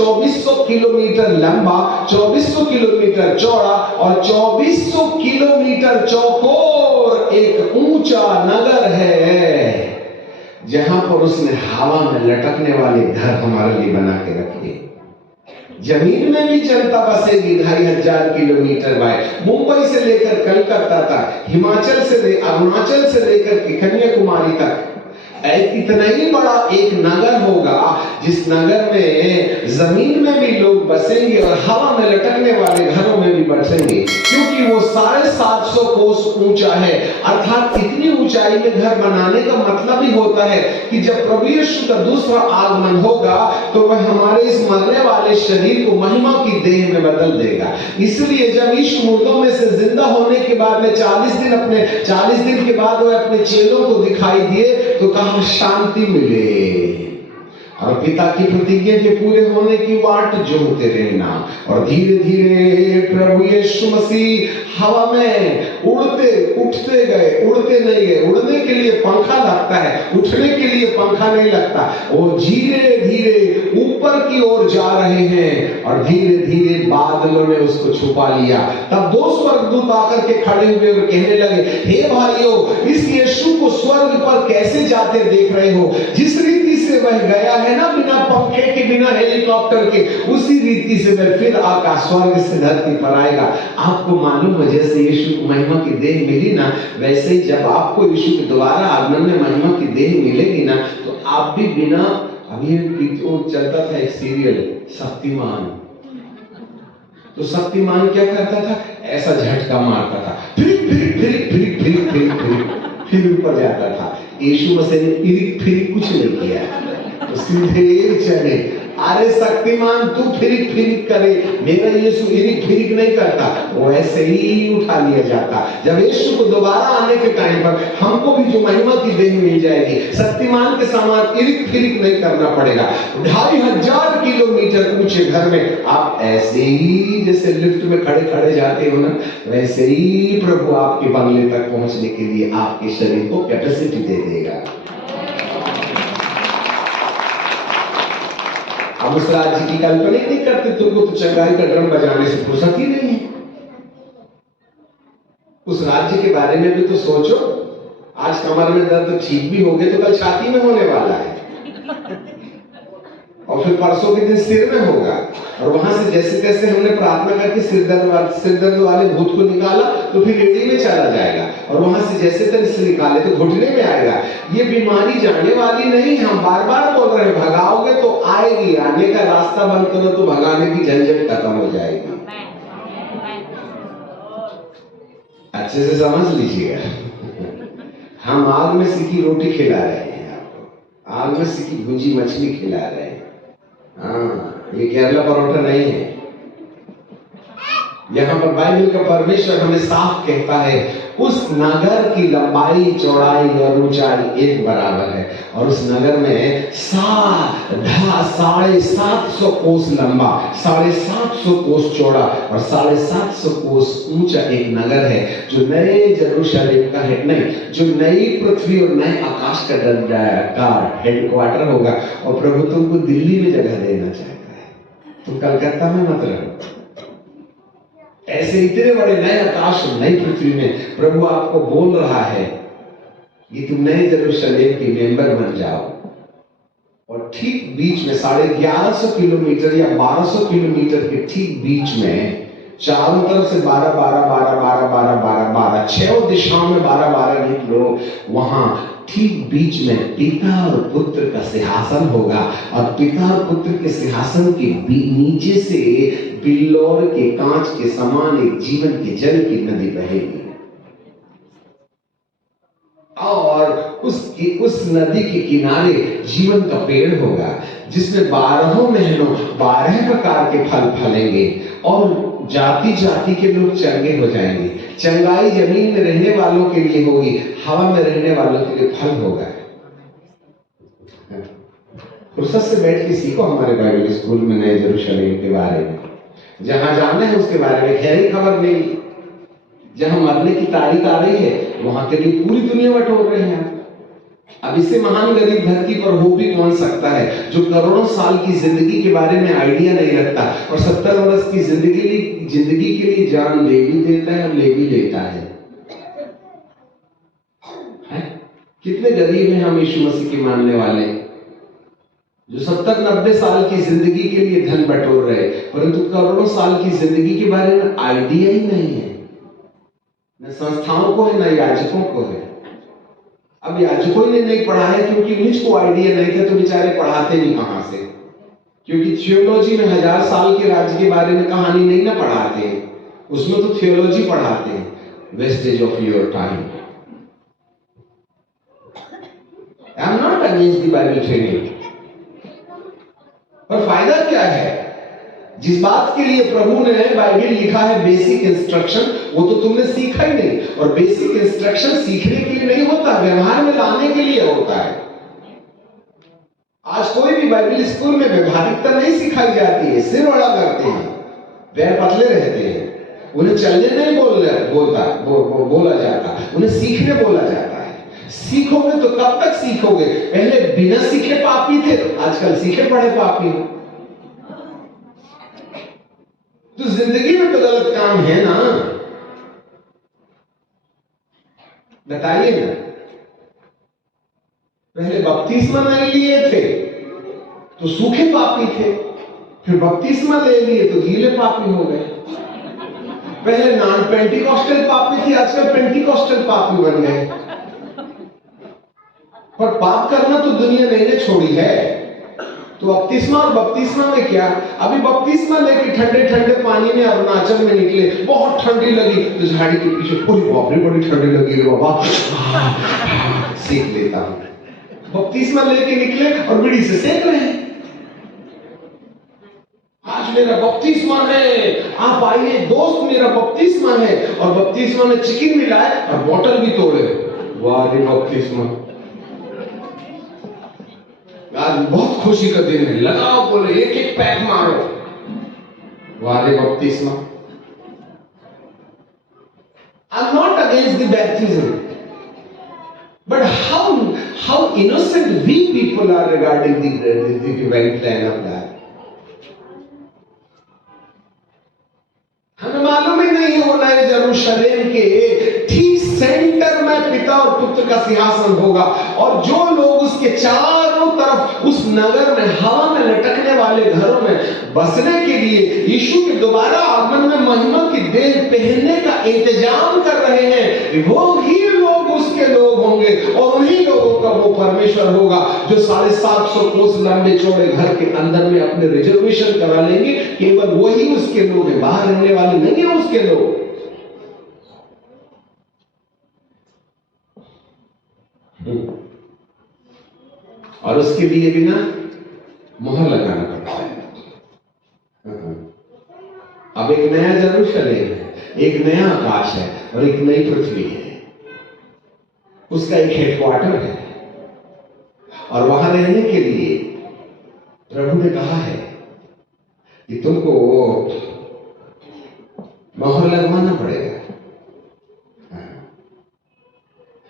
2400 kilometre लंबा, 2400 kilometre चौड़ा और 2400 किलोमीटर चौकोर एक ऊंचा नगर है, जहां पर उसने हवा में लटकने वाले घर हमारे लिए बना के रखे। जमीन में भी जनता बसेगी 2500 किलोमीटर बाय, मुंबई से लेकर कलकत्ता तक, हिमाचल से अरुणाचल से लेकर के कन्याकुमारी तक इतना ही बड़ा एक नगर होगा, जिस नगर में जमीन में भी लोग बसेंगे और हवा में लटकने वाले घरों में भी बसेंगे, क्योंकि वो 750 कोस ऊंचा है। अर्थात इतनी ऊंचाई में घर बनाने का मतलब ही होता है कि जब प्रभु यीशु का दूसरा आगमन होगा तो वह हमारे इस मरने वाले शरीर को महिमा की देह में बदल देगा। इसलिए जब यीशु मुर्दों में से जिंदा होने के बाद में 40 दिन के बाद वह अपने चेलों को दिखाई दिए तो कहा शांति मिले और पिता की प्रतिज्ञा के पूरे होने की वाट जोहते रहना। और धीरे धीरे प्रभु यीशु मसीह हवा में उठते गए, उड़ते नहीं गए। उड़ने के लिए पंखा लगता है, उठने के लिए पंखा नहीं लगता। वो धीरे धीरे ऊपर की ओर जा रहे हैं और धीरे धीरे बादलों ने उसको छुपा लिया। तब 2 स्वर्गदूत आकर के खड़े हुए और कहने लगे, हे भाइयों, इस यीशु को स्वर्ग पर कैसे जाते देख रहे हो? जिस रीति से वह गया है ना, बिना पंखे के, बिना हेलीकॉप्टर के, उसी रीति से वह फिर आकाश स्वर्ग से धरती पर आएगा। आपको मालूम है, जैसे यीशु को महिमा की देह मिली ना, वैसे ही जब आपको यीशु के दोबारा आगमन में महिमा की देह मिलेगी ना, तो आप भी बिना, अभी वो चलता था एक सीरियल शक्तिमान, तो शक्तिमान क्या करता था? ऐसा झटका मारता था, फिर ऊपर जाता था। यीशु मसीह ने इरिक कुछ नहीं किया, तो सीधे चले। अरे शक्तिमान, तू फिरिक करे, मेरा यीशु इरिक नहीं करता, वो ऐसे ही उठा लिया जाता। जब यीशु को दोबारा आने के टाइम पर हमको भी जो महिमा की देह मिल जाएगी, शक्तिमान के समान इरिक नहीं करना पड़ेगा। 2500 किलोमीटर ऊंचे घर में आप ऐसे ही जैसे लिफ्ट में खड़े जाते हो ना, वैसे ही प्रभु आपके बंगले तक पहुंचने के लिए आपके शरीर को कैपेसिटी दे देगा। हम उस राज्य की कल्पना ही नहीं करते। तुमको तो चंगाई का ड्रम बजाने से फुर्सत ही नहीं है। उस राज्य के बारे में भी तो सोचो। आज कमर में दर्द ठीक भी हो गए तो कल छाती में होने वाला है, और फिर परसों के दिन सिर में होगा। और वहां से जैसे तैसे हमने प्रार्थना करके सिर दर्द वाले भूत को निकाला तो फिर एड़ी में चला जाएगा, और वहां से जैसे तैसे निकाले तो घुटने में आएगा। ये बीमारी जाने वाली नहीं, हम बार बार बोल रहे हैं, भगाओगे तो आएगी। आने का रास्ता बंद करो तो भगाने की झंझट खत्म हो जाएगी। अच्छे से समझ लीजिएगा। हम आग में सिकी रोटी खिला रहे हैं आपको, आग में सिकी भुजी मछली खिला रहे हैं। हाँ, ये केरला परोठा नहीं है। यहाँ पर बाइबल का परमेश्वर हमें साफ कहता है, उस नगर की लंबाई, चौड़ाई और ऊंचाई एक बराबर है, और उस नगर में 750 कोस लंबा, 750 कोस चौड़ा और 750 कोस ऊंचा एक नगर है, जो नए यरूशलेम का है, नहीं, जो नई पृथ्वी और नए आकाश का हेडक्वार्टर होगा। और प्रभु तुमको दिल्ली में जगह देना चाहता है, तुम कलकत्ता में मत रहो। ऐसे इतने बड़े नए आकाश और नई पृथ्वी में प्रभु आपको बोल रहा है कि तुम नए यरूशलेम के मेंबर बन जाओ। और ठीक बीच में 1150 किलोमीटर या 1200 किलोमीटर के ठीक बीच में चारों तरफ से 12 12 12 12 12 12 12 छह दिशाओं में 12 12 निकलो, वहां ठीक बीच में पिता और पुत्र का सिंहासन होगा, और पिता और पुत्र के सिंहासन के नीचे से बिल्लौर के कांच के समान एक जीवन के जल की नदी बहेगी, और उस नदी के किनारे जीवन का पेड़ होगा, जिसमें 12 महीनों 12 प्रकार के फल फलेंगे, और जाति जाति के लोग चंगे हो जाएंगे। चंगाई जमीन में रहने वालों के लिए होगी, हवा में रहने वालों के लिए फल होगा। फुर्सत से बैठ के सीखो हमारे बाइबल स्कूल में नए यरूशलेम के बारे में। जहां जाना है उसके बारे में खैर ही खबर नहीं। जहां मरने की तारीख आ रही है वहां के लिए पूरी दुनिया बटोर रहे हैं। अब इससे महान गरीब धरती पर हो भी कौन सकता है जो करोड़ों साल की जिंदगी के बारे में आइडिया नहीं रखता और 70 वर्ष की जिंदगी के लिए जान दे भी देता है और ले भी लेता है? कितने गरीब हैं हम यीशु मसीह के मानने वाले जो 70-90 साल की जिंदगी के लिए धन बटोर रहे, परंतु करोड़ों साल की जिंदगी के बारे में आइडिया ही नहीं है। न संस्थाओं को है न याजकों को है। अब याजकों ने नहीं पढ़ा है क्योंकि उनको आइडिया नहीं था, तो बेचारे पढ़ाते भी कहां से? क्योंकि थियोलॉजी में 1000 साल के राज्य के बारे में कहानी नहीं ना पढ़ाते हैं, उसमें तो थियोलॉजी पढ़ाते हैं। Wastage of your time. I am not against the Bible training, पर फायदा क्या है? जिस बात के लिए प्रभु ने बाइबल लिखा है बेसिक इंस्ट्रक्शन, वो तो तुमने सीखा ही नहीं। और बेसिक इंस्ट्रक्शन सीखने के लिए नहीं होता, व्यवहार में लाने के लिए होता है। आज कोई भी बाइबल स्कूल में व्यवहारिकता नहीं सिखाई जाती है, सिर बड़ा करते हैं, पैर पतले रहते हैं, उन्हें चलने नहीं बोला जाता, उन्हें सीखने बोला जाता है। सीखोगे तो कब तक सीखोगे? पहले बिना सीखे पापी थे, आजकल सीखे पढ़े पापी हो। तो जिंदगी में तो गलत काम है ना, बताइए ना। पहले बपतिस्मा नहीं लिए थे तो सूखे पापी थे, फिर बपतिस्मा ले लिए तो गीले पापी हो गए। पहले नॉन पेंटिकॉस्टल पापी थे, आजकल पेंटिकॉस्टल पापी बन गए। पर पाप करना तो दुनिया नहीं ने छोड़ी है। तो बपतिस्मा और बपतिस्मा में क्या? अभी बपतिस्मा लेके ठंडे ठंडे पानी में अरुणाचल में निकले, बहुत ठंडी लगी तो झाड़ी के पीछे, पूरी बाप रे बड़ी ठंडी लगी रे बाबा, सेक लेता हूं। बपतिस्मा लेके निकले और बीड़ी से सेक रहे हैं। आज मेरा बपतिस्मा है, आप आइए दोस्त, मेरा बपतिस्मा है। और बपतिस्मा में चिकन मिलाए और बोतल भी तोड़े। वाह रे बपतिस्मा, आज बहुत खुशी का दिन है, लगाओ, बोले एक एक पैक मारो। वारे बपतिस्मा। I'm not against the baptism, but how innocent we people are regarding the divine plan of that. हमें मालूम ही नहीं होना है यरूशलेम के ठीक सेंटर में पिता और पुत्र का सिंहासन होगा, और जो लोग उसके चारों तरफ उस नगर में हवा में लटकने वाले घरों में बसने के लिए यीशु के दोबारा आगमन में महिमा की देह पहनने का इंतजाम कर रहे हैं, वो ही लोग उसके लोग होंगे और उन्हीं लोगों का वो परमेश्वर होगा जो 750 कोस लंबे चौड़े घर के अंदर में अपने रिजर्वेशन करा लेंगे। केवल वही उसके लोग हैं, बाहर रहने वाले नहीं है उसके लोग। और उसके लिए भी ना मोहर लगाना पड़ता है। अब एक नया यरूशलेम है, एक नया आकाश है और एक नई पृथ्वी है। उसका एक हेडक्वार्टर है और वहां रहने के लिए प्रभु ने कहा है कि तुमको मोहर लगवाना पड़ेगा।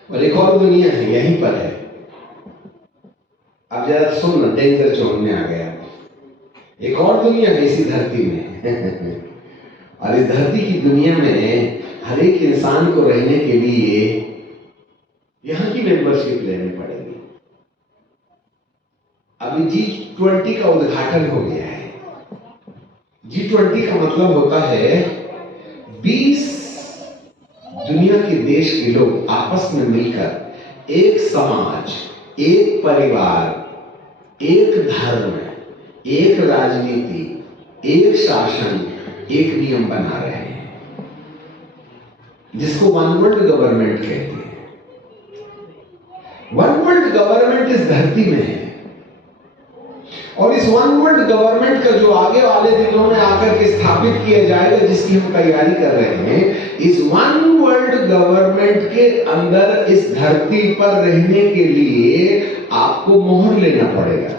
और एक और दुनिया है, यहीं पर है। अब जरा सुनना, डेंजर जोन में आ गया। एक और दुनिया है इसी धरती में और इस धरती की दुनिया में हर एक इंसान को रहने के लिए यहां की मेंबरशिप लेनी पड़ेगी। अभी G20 का उद्घाटन हो गया है। G20 का मतलब होता है 20 दुनिया के देश के लोग आपस में मिलकर एक समाज, एक परिवार, एक धर्म, एक राजनीति, एक शासन, एक नियम बना रहे हैं, जिसको वन वर्ल्ड गवर्नमेंट कहते हैं। वन वर्ल्ड गवर्नमेंट इस धरती में है और इस वन वर्ल्ड गवर्नमेंट का जो आगे वाले दिनों में आकर के स्थापित किया जाएगा, जिसकी हम तैयारी कर रहे हैं, इस वन वर्ल्ड गवर्नमेंट के अंदर इस धरती पर रहने के लिए आपको मोहर लेना पड़ेगा।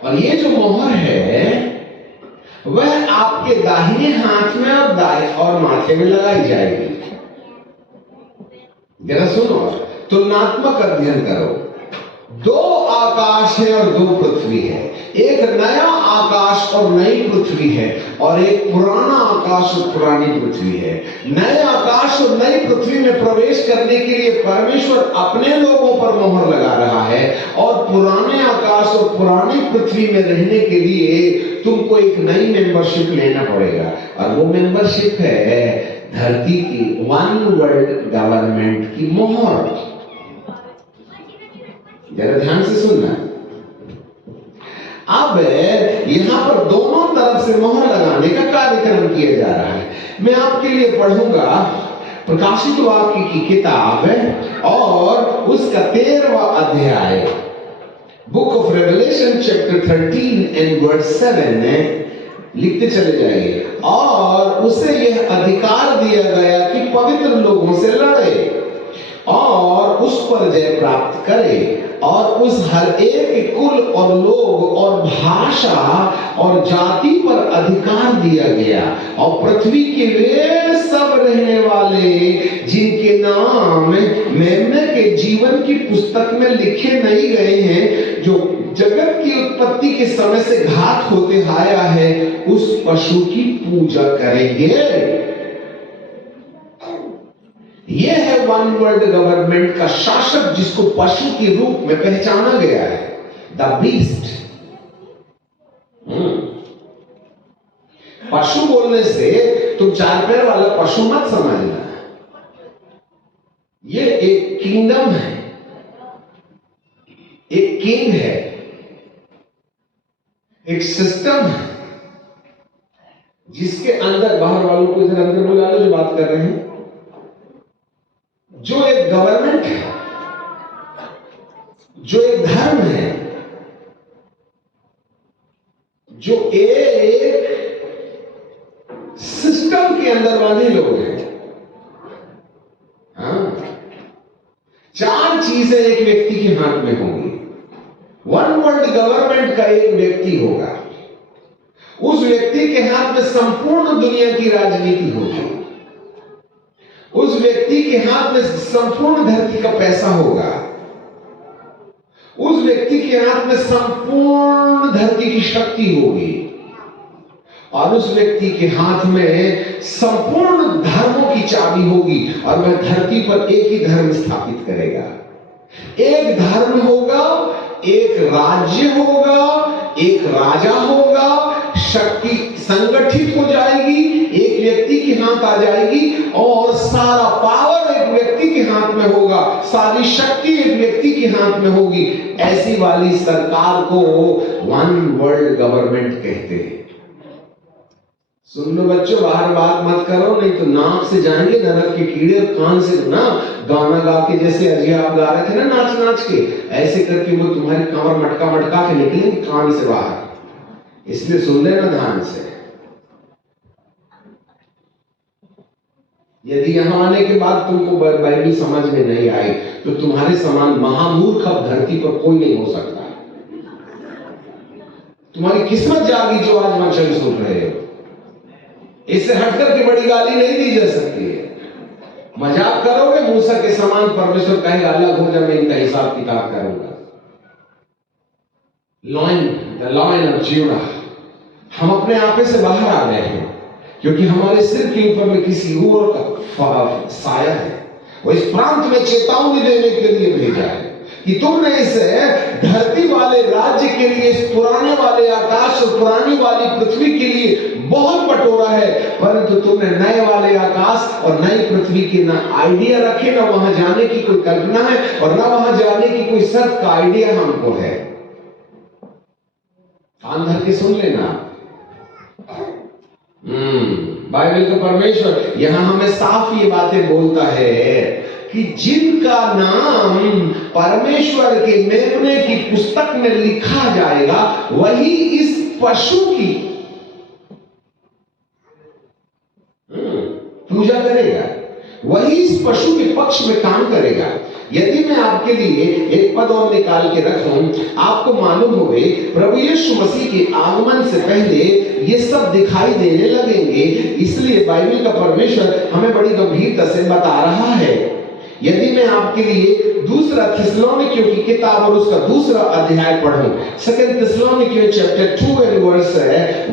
और ये जो मोहर है वह आपके दाहिने हाथ में और माथे में लगाई जाएगी। जरा सुनो, तुलनात्मक अध्ययन करो। दो आकाश है और दो पृथ्वी है। एक नया आकाश और नई पृथ्वी है और एक पुराना आकाश और पुरानी पृथ्वी है। नए आकाश और नई पृथ्वी में प्रवेश करने के लिए परमेश्वर अपने लोगों पर मोहर लगा रहा है और पुराने आकाश और पुरानी पृथ्वी में रहने के लिए तुमको एक नई मेंबरशिप लेना पड़ेगा और वो मेंबरशिप है धरती की वन वर्ल्ड गवर्नमेंट की मोहर। जरा ध्यान से सुनना। अब यहां पर दोनों तरफ से मोहर लगाने का कार्यक्रम किया जा रहा है। मैं आपके लिए पढ़ूंगा प्रकाशित वाक्य की किताब और उसका 13वां अध्याय, book of Revelation chapter 13 and verse 7 लिखते चले जाइए। और उसे यह अधिकार दिया गया कि पवित्र लोगों से लड़े और उस पर जय प्राप्त करे और उस हर एक कुल और लोग और भाषा और जाति पर अधिकार दिया गया और पृथ्वी के वे सब रहने वाले जिनके नाम मेमने के जीवन की पुस्तक में लिखे नहीं गए हैं, जो जगत की उत्पत्ति के समय से घात होते आया है, उस पशु की पूजा करेंगे। यह है वन वर्ल्ड गवर्नमेंट का शासक जिसको पशु के रूप में पहचाना गया है, द बीस्ट। पशु बोलने से तुम चार पैर वाला पशु मत समझना। ये एक किंगडम है, एक किंग है, एक सिस्टम है जिसके अंदर, बाहर वालों को इधर अंदर बुला लो जो बात कर रहे हैं, जो एक गवर्नमेंट है, जो एक धर्म है, जो एक सिस्टम के अंदर बांधे लोग हैं। हाँ, चार चीजें एक व्यक्ति के हाथ में होंगी। वन वर्ल्ड गवर्नमेंट का एक व्यक्ति होगा, उस व्यक्ति के हाथ में संपूर्ण दुनिया की राजनीति होगी, उस व्यक्ति के हाथ में संपूर्ण धरती का पैसा होगा, उस व्यक्ति के हाथ में संपूर्ण धरती की शक्ति होगी और उस व्यक्ति के हाथ में संपूर्ण धर्मों की चाबी होगी और वह धरती पर एक ही धर्म स्थापित करेगा। एक धर्म होगा, एक राज्य होगा, एक राजा होगा, शक्ति संगठित हो जाएगी, एक व्यक्ति के हाथ आ जाएगी और सारा पावर एक व्यक्ति के हाथ में होगा, सारी शक्ति एक व्यक्ति के हाथ में होगी। ऐसी वाली सरकार को वन वर्ल्ड गवर्नमेंट कहते हैं। सुन लो बच्चों, बाहर बात मत करो, नहीं तो नाक से जाएंगे नरक के कीड़े और कान से ना गाना गा के, जैसे अजय आप गा रहे थे ना नाच नाच के, ऐसे करके वो तुम्हारी कमर मटका मटका के निकलेंगे कान से बाहर। इसलिए सुन लेना ध्यान से। यदि यहां आने के बाद तुमको बाइबल समझ में नहीं आई तो तुम्हारे समान महामूर्ख अब धरती पर कोई नहीं हो सकता। तुम्हारी किस्मत जागी जो आज वचन सुन रहे हो। इससे हटकर के बड़ी गाली नहीं दी जा सकती है। मजाक करोगे मूसा के समान, परमेश्वर कहेगा अलग हो जा, मैं इनका हिसाब किताब करूंगा। द लॉयन ऑफ जूडा, हम अपने आपे से बाहर आ गए हैं क्योंकि हमारे सिर के ऊपर में किसी और का साया है। वो इस प्रांत में चेतावनी देने के लिए भेजा है कि तुमने इस धरती वाले राज्य के लिए, इस पुराने वाले आकाश और पुरानी वाली पृथ्वी के लिए बहुत बटोरा है, परंतु तुमने नए वाले आकाश और नई पृथ्वी के ना आइडिया रखे, ना वहां जाने की कोई कल्पना है और ना वहां जाने की कोई सख्त का आइडिया हमको है। कान धर के सुन लेना। बाइबल का परमेश्वर यहां हमें साफ ये बातें बोलता है कि जिनका नाम परमेश्वर के मेमने की पुस्तक में लिखा जाएगा वही इस पशु की पूजा करेगा, वही इस पशु के पक्ष में काम करेगा। यदि मैं आपके लिए एक पद और निकाल के रखूं, आपको मालूम होवे प्रभु यीशु मसीह के आगमन से पहले ये सब दिखाई देने लगेंगे। इसलिए बाइबल का परमेश्वर हमें बड़ी गंभीरता से बता रहा है यदि मैं आपके लिए दूसरा थिस्सलुनीकियों की किताब और उसका दूसरा अध्याय पढ़ूं, सेकंड थिस्सलुनीकियों चैप्टर 2 एंड वर्स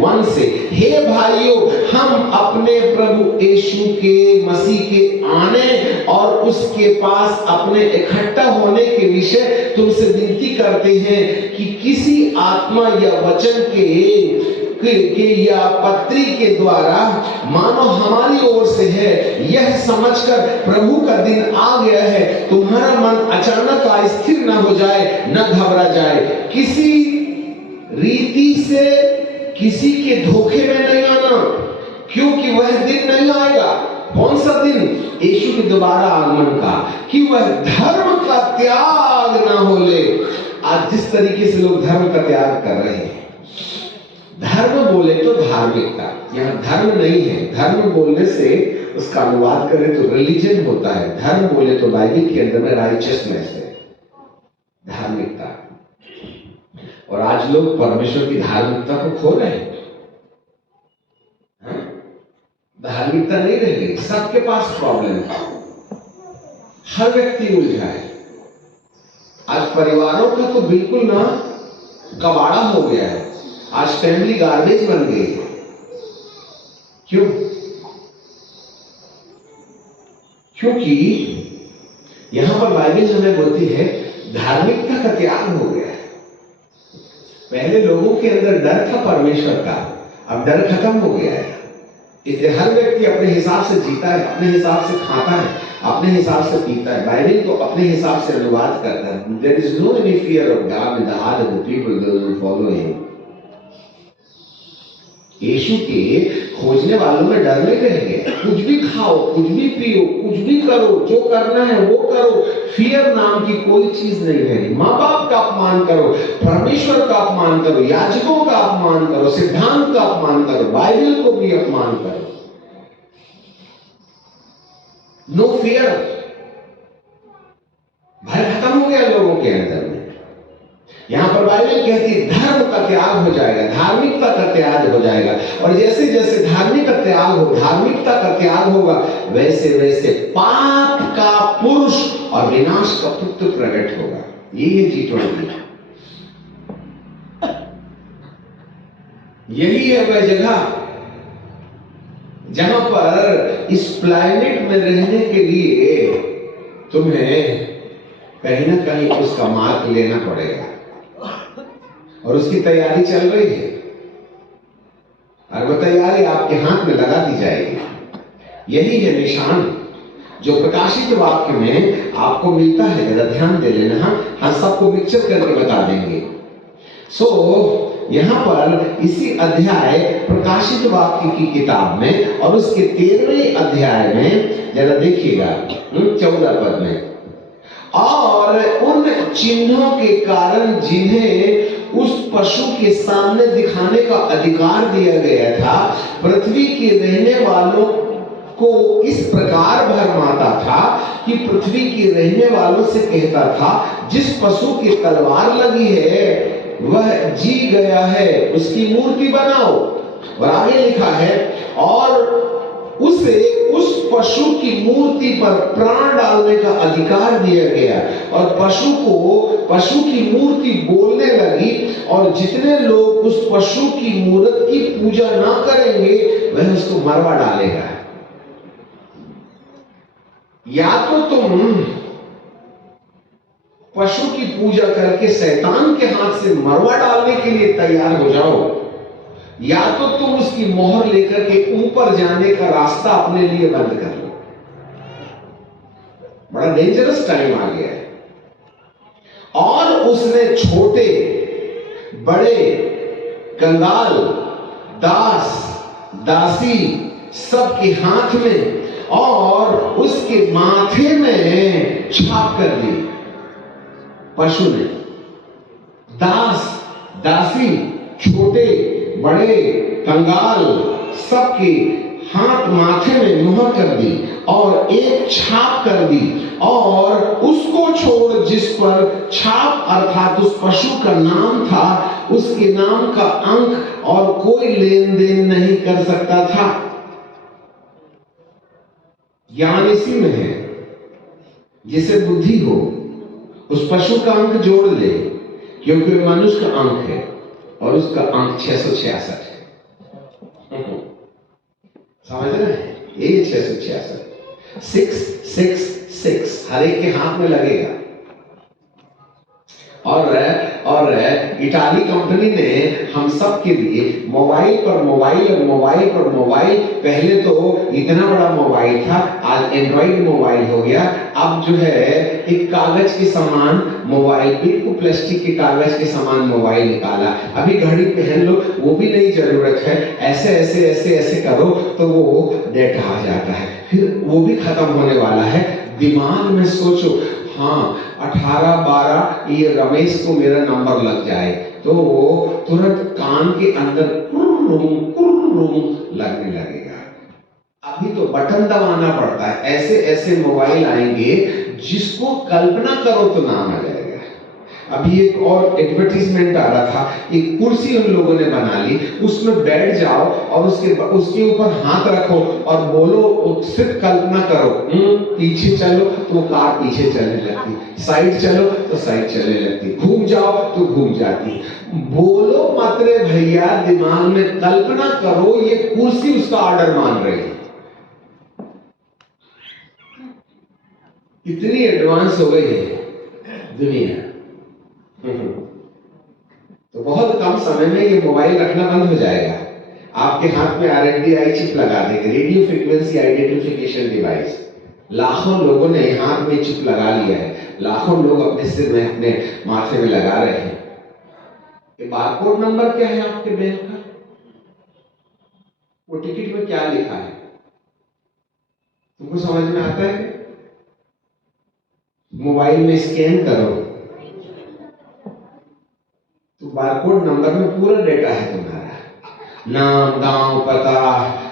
1 से, हे भाइयों, हम अपने प्रभु यीशु के मसीह के आने और उसके पास अपने इकट्ठा होने के विषय तुमसे विनती करते हैं कि किसी आत्मा या वचन के या पत्री के द्वारा मानो हमारी ओर से है, यह समझकर प्रभु का दिन आ गया है, तुम्हारा मन अचानक अस्थिर न हो जाए, न घबरा जाए, किसी रीति से किसी के धोखे में नहीं आना, क्योंकि वह दिन नहीं आएगा। कौन सा दिन? यीशु के दोबारा आगमन का, कि वह धर्म का त्याग ना हो ले। आज जिस तरीके से लोग धर्म का त्याग कर रहे हैं, धर्म बोले तो धार्मिकता, यहाँ धर्म नहीं है। धर्म बोलने से उसका अनुवाद करें तो रिलीजन होता है, धर्म बोले तो बाइबल के अंदर में राइचियसनेस है, धार्मिकता। और आज लोग परमेश्वर की धार्मिकता को खो रहे हैं। धार्मिकता नहीं रह गई, सबके पास प्रॉब्लम है, हर व्यक्ति उलझा है। आज परिवारों का तो बिल्कुल ना कबाड़ा हो गया है, आज फैमिली गार्बेज बन गई है। क्यों? क्योंकि यहां पर बाइबल हमें बोलती है धार्मिकता का त्याग हो गया है। पहले लोगों के अंदर डर था परमेश्वर का, अब डर खत्म हो गया है। इसलिए हर व्यक्ति अपने हिसाब से जीता है, अपने हिसाब से खाता है, अपने हिसाब से पीता है, बाइबल को अपने हिसाब से अनुवाद करता है। There is no any fear of God in the heart of the people those who follow him. यीशु के खोजने वालों में डर नहीं रह गया। कुछ भी खाओ, कुछ भी पियो, कुछ भी करो, जो करना है वो करो, फियर नाम की कोई चीज नहीं है। माँ बाप का अपमान करो, परमेश्वर का अपमान करो, याजकों का अपमान करो, सिद्धांत का अपमान करो, बाइबल को भी अपमान करो। नो फियर, भय खत्म हो गया लोगों के अंदर में। यहां पर बाइबल कहती है धर्म का त्याग हो जाएगा, धार्मिकता का त्याग हो जाएगा। और जैसे जैसे धार्मिक का त्याग हो, धार्मिकता का त्याग होगा, वैसे वैसे पाप का पुरुष और विनाश का पुत्र प्रकट होगा। यही है G20। यही है वह जगह जहां पर इस प्लैनेट में रहने के लिए तुम्हें कहीं ना कहीं उसका मार्ग लेना पड़ेगा, और उसकी तैयारी चल रही है, और वो तैयारी आपके हाथ में लगा दी जाएगी। यही है निशान जो प्रकाशित वाक्य में आपको मिलता है। जरा ध्यान दे लेना, हम सबको मिक्सचर करके बता देंगे। यहां पर इसी अध्याय प्रकाशित वाक्य की किताब में और उसके 13वें अध्याय में जरा देखिएगा 14 पद में, और उन चिन्हों के कारण जिन्हें उस पशु के सामने दिखाने का अधिकार दिया गया था, पृथ्वी के रहने वालों को इस प्रकार भरमाता था कि पृथ्वी के रहने वालों से कहता था, जिस पशु की तलवार लगी है वह जी गया है, उसकी मूर्ति बनाओ। और आगे लिखा है, और उसे उस पशु की मूर्ति पर प्राण डालने का अधिकार दिया गया, और पशु की मूर्ति बोलने लगी, और जितने लोग उस पशु की मूर्ति की पूजा ना करेंगे वह उसको मरवा डालेगा। या तो तुम पशु की पूजा करके शैतान के हाथ से मरवा डालने के लिए तैयार हो जाओ, या तो तुम उसकी मोहर लेकर के ऊपर जाने का रास्ता अपने लिए बंद कर लो। बड़ा डेंजरस टाइम आ गया है। और उसने छोटे बड़े, कंगाल, दास, दासी सबके हाथ में और उसके माथे में छाप कर दी। पशु ने दास, दासी, छोटे बड़े, कंगाल सबके हाथ माथे में मुहर कर दी और एक छाप कर दी, और उसको छोड़ जिस पर छाप अर्थात उस पशु का नाम था, उसके नाम का अंक और कोई लेन देन नहीं कर सकता था। ज्ञान इसी में है। जिसे बुद्धि हो, उस पशु का अंक जोड़ ले, क्योंकि मनुष्य का अंक है और उसका अंक 666 है। समझ रहे हैं? ये 666 666 हर एक के हाथ में लगेगा। और इटाली कंपनी ने हम सब के लिए मोबाइल पर मोबाइल और मोबाइल पर मोबाइल, पहले तो इतना बड़ा मोबाइल था, आज एंड्रॉइड मोबाइल हो गया। अब जो है एक कागज के समान मोबाइल, बिल्कुल प्लास्टिक के कागज के समान मोबाइल निकाला। अभी घड़ी पहन लो, वो भी नहीं जरूरत है, ऐसे ऐसे ऐसे ऐसे करो तो वो डेटा आ जाता है, फिर वो भी खत्म होने वाला है। दिमाग में सोचो, हाँ 18-12 ये रमेश को मेरा नंबर लग जाए तो वो तुरंत कान के अंदर कुर्रुम लगने लगेगा। अभी तो बटन दबाना पड़ता है, ऐसे ऐसे मोबाइल आएंगे जिसको कल्पना करो तो नाम आ जाएगा। अभी एक और एडवर्टीजमेंट आ रहा था, एक कुर्सी उन लोगों ने बना ली, उसमें बैठ जाओ और उसके ऊपर हाथ रखो और बोलो, सिर्फ कल्पना करो, पीछे चलो तो कार पीछे चलने लगती, साइड चलो तो साइड चलने लगती, घूम जाओ तो घूम जाती। बोलो मत रे भैया, दिमाग में कल्पना करो ये कुर्सी उसका ऑर्डर मान रही है। इतनी एडवांस हो गई है दुनिया। तो बहुत कम समय में ये मोबाइल रखना बंद हो जाएगा। आपके हाथ में RFID चिप लगा देंगे, रेडियो फ्रीक्वेंसी आइडेंटिफिकेशन डिवाइस। लाखों लोगों ने हाथ में चिप लगा लिया है, लाखों लोग अपने सिर में, अपने माथे में लगा रहे हैं। ये बारकोड नंबर क्या है आपके बैंक का? वो टिकट में क्या लिखा है तुमको समझ में आता है? मोबाइल में स्कैन करो तो बारकोड नंबर में पूरा डेटा है तुम्हारा, नाम, गांव, पता,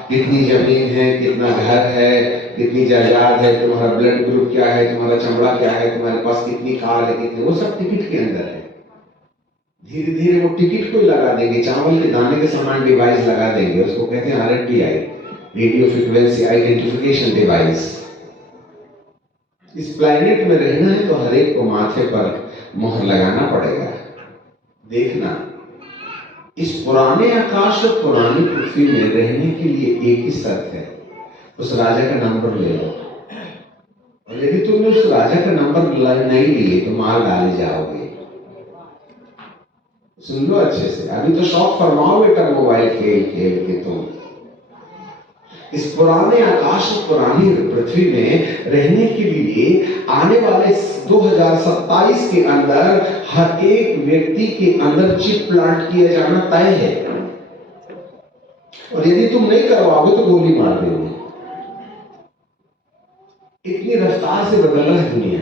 कितनी जमीन है, कितना घर है, कितनी जायदाद है, तुम्हारा ब्लड ग्रुप क्या है, तुम्हारा चमड़ा क्या है, तुम्हारे पास कितनी कार है, कितनी, वो सब टिकट के अंदर है। धीरे धीरे वो टिकट को ही लगा देंगे, चावल के दाने के समान डिवाइस लगा देंगे, उसको कहते हैं RFID, radio frequency identification device. इस प्लैनेट में रहना है तो हर एक को माथे पर मोहर लगाना पड़ेगा। देखना, इस पुराने आकाश और पुरानी पृथ्वी में रहने के लिए एक ही शर्त है, उस राजा का नंबर ले लो। और यदि तुमने उस राजा का नंबर नहीं लिए तो मार डाले जाओगे। सुन लो अच्छे से, अभी तो शौक फरमाओ बेटा मोबाइल खेल खेल के तुम। इस पुराने आकाश और पुरानी पृथ्वी में रहने के लिए आने वाले 2027 के अंदर हर एक व्यक्ति के अंदर चिप प्लांट किया जाना तय है। और यदि तुम नहीं करवाओगे तो गोली मार देंगे। इतनी रफ्तार से बदल रहा है दुनिया।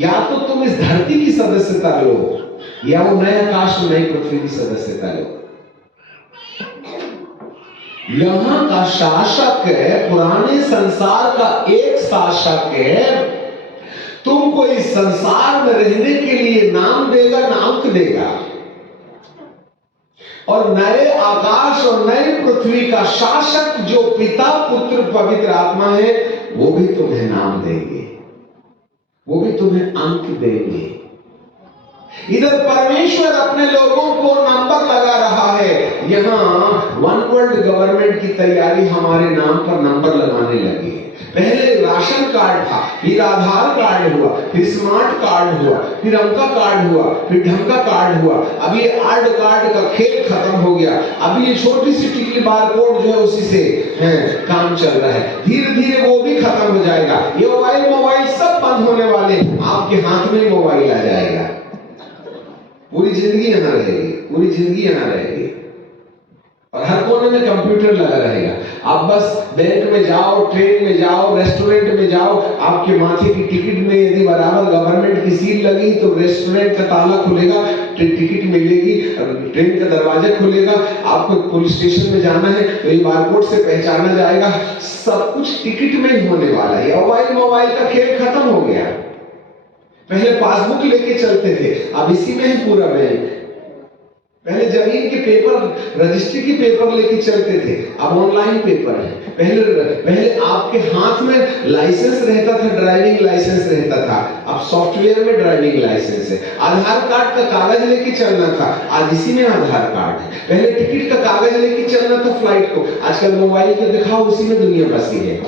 या तो तुम इस धरती की सदस्यता लो या वो नए आकाश और नई पृथ्वी की सदस्यता लो। यहां का शासक है, पुराने संसार का एक शासक है, तुमको इस संसार में रहने के लिए नाम देगा, नाम देगा। और नए आकाश और नई पृथ्वी का शासक जो पिता, पुत्र, पवित्र आत्मा है, वो भी तुम्हें नाम देंगे, वो भी तुम्हें अंक देंगे। इधर परमेश्वर अपने लोगों को नंबर लगा रहा है। यहां वन वर्ल्ड गवर्नमेंट की तैयारी हमारे नाम पर नंबर लगाने लगी है। पहले राशन कार्ड था, फिर आधार कार्ड हुआ, फिर स्मार्ट कार्ड हुआ, फिर अमका कार्ड हुआ, फिर ढमका कार्ड हुआ। अब ये आर्ड कार्ड का खेल खत्म हो गया। अब ये छोटी सी टिकली बारकोड जो है उसी से काम चल रहा है। धीरे धीरे वो भी खत्म हो जाएगा। ये मोबाइल सब बंद होने वाले, आपके हाथ में मोबाइल आ जाएगा। पूरी जिंदगी यहां रहेगी, पूरी जिंदगी यहां रहेगी। और हर कोने में कंप्यूटर लगा रहेगा। आप बस बैंक में जाओ, ट्रेन में जाओ, रेस्टोरेंट में जाओ, आपके माथे की टिकट में यदि बराबर गवर्नमेंट की सील लगी तो रेस्टोरेंट का ताला खुलेगा, टिकट मिलेगी, ट्रेन का दरवाजा खुलेगा। आपको पुलिस स्टेशन में जाना है तो ये बारकोड से पहचाना जाएगा। सब कुछ टिकट में ही होने वाला है। मोबाइल का खेल खत्म हो गया। पहले पासबुक लेके चलते थे, अब इसी में ही पूरा बैंक। पहले जमीन के पेपर, रजिस्ट्री के पेपर लेके चलते थे, अब ऑनलाइन पेपर है। पहले आपके हाथ में लाइसेंस रहता था, ड्राइविंग लाइसेंस रहता था, अब सॉफ्टवेयर में ड्राइविंग लाइसेंस है। आधार कार्ड का कागज लेके चलना था, आज इसी में आधार कार्ड है। पहले टिकट का कागज लेके चलना था फ्लाइट को, आजकल मोबाइल के दिखाओ, उसी में दुनिया बसी है।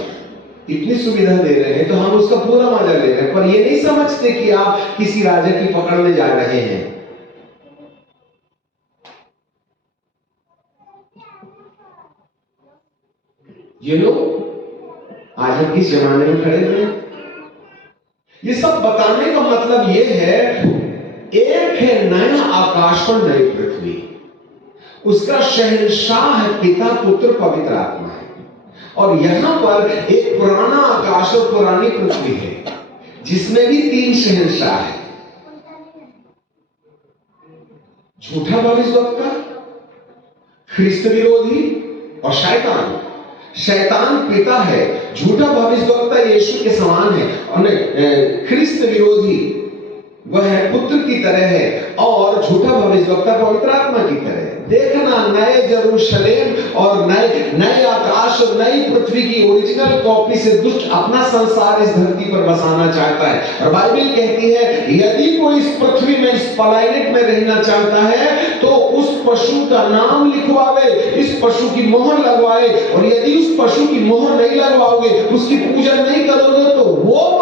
इतनी सुविधा दे रहे हैं तो हम उसका पूरा मजा ले रहे हैं, पर ये नहीं समझते कि आप किसी राजा की पकड़ में जा रहे हैं। ये लोग आज हम किस जमाने में खड़े हुए? ये सब बताने का मतलब ये है, एक है नया आकाश और नई पृथ्वी, उसका शहंशाह है पिता पुत्र पवित्र आत्मा है, और यहां पर एक पुराना आकाश और पुरानी पृथ्वी है जिसमें भी 3 शहंशाह है। झूठा भविष्यवक्ता, ख्रिस्त विरोधी और शैतान। शैतान पिता है, झूठा भविष्यवक्ता यीशु के समान है, और ख्रिस्त विरोधी वह है पुत्र की तरह है, और झूठा भविष्यवक्ता पवित्र आत्मा की तरह है। देखना, नए यरूशलेम और नए आकाश और नई पृथ्वी की ओरिजिनल कॉपी से दुष्ट अपना संसार इस धरती पर बसाना चाहता है। और बाइबल कहती है यदि कोई इस पृथ्वी में, इस प्लैनेट में रहना चाहता है तो उस पशु का नाम लिखवावे, इस पशु की मोहर लगवाए, और यदि उस पशु की मोहर नहीं लगवाओगे, उसकी पूजा नहीं करोगे तो वो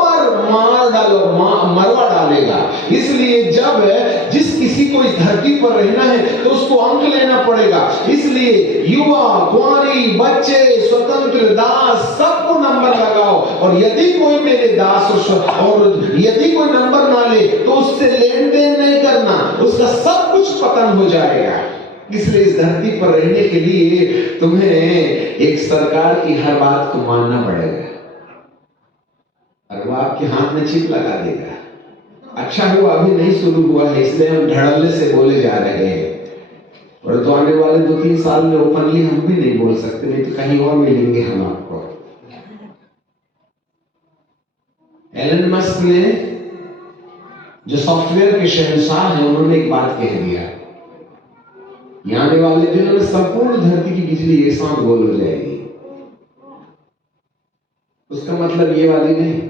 मरवा डालेगा। इसलिए जब जिस किसी को इस धरती पर रहना है तो उसको अंक लेना पड़ेगा। इसलिए युवा, कुंवारी, बच्चे, स्वतंत्र, दास, सबको नंबर लगाओ, और यदि कोई मेरे दास और यदि कोई नंबर ना ले तो उससे लेन देन नहीं करना, उसका सब कुछ पतन हो जाएगा। इसलिए इस धरती पर रहने के लिए तुम्हें एक सरकार की हर बात को मानना पड़ेगा, और वो आपके हाथ में चिप लगा देगा। अच्छा हुआ अभी नहीं शुरू हुआ है, इसलिए हम धड़ल्ले से बोले जा रहे हैं, और तो आने वाले 2-3 साल में ओपनली हम भी नहीं बोल सकते, नहीं तो कहीं और मिलेंगे हम आपको। एलन मस्क ने, जो सॉफ्टवेयर के शहंशाह हैं, उन्होंने एक बात कह दिया, आने वाले दिनों में संपूर्ण धरती की बिजली एक साथ गोल हो जाएगी। उसका मतलब ये वाली नहीं,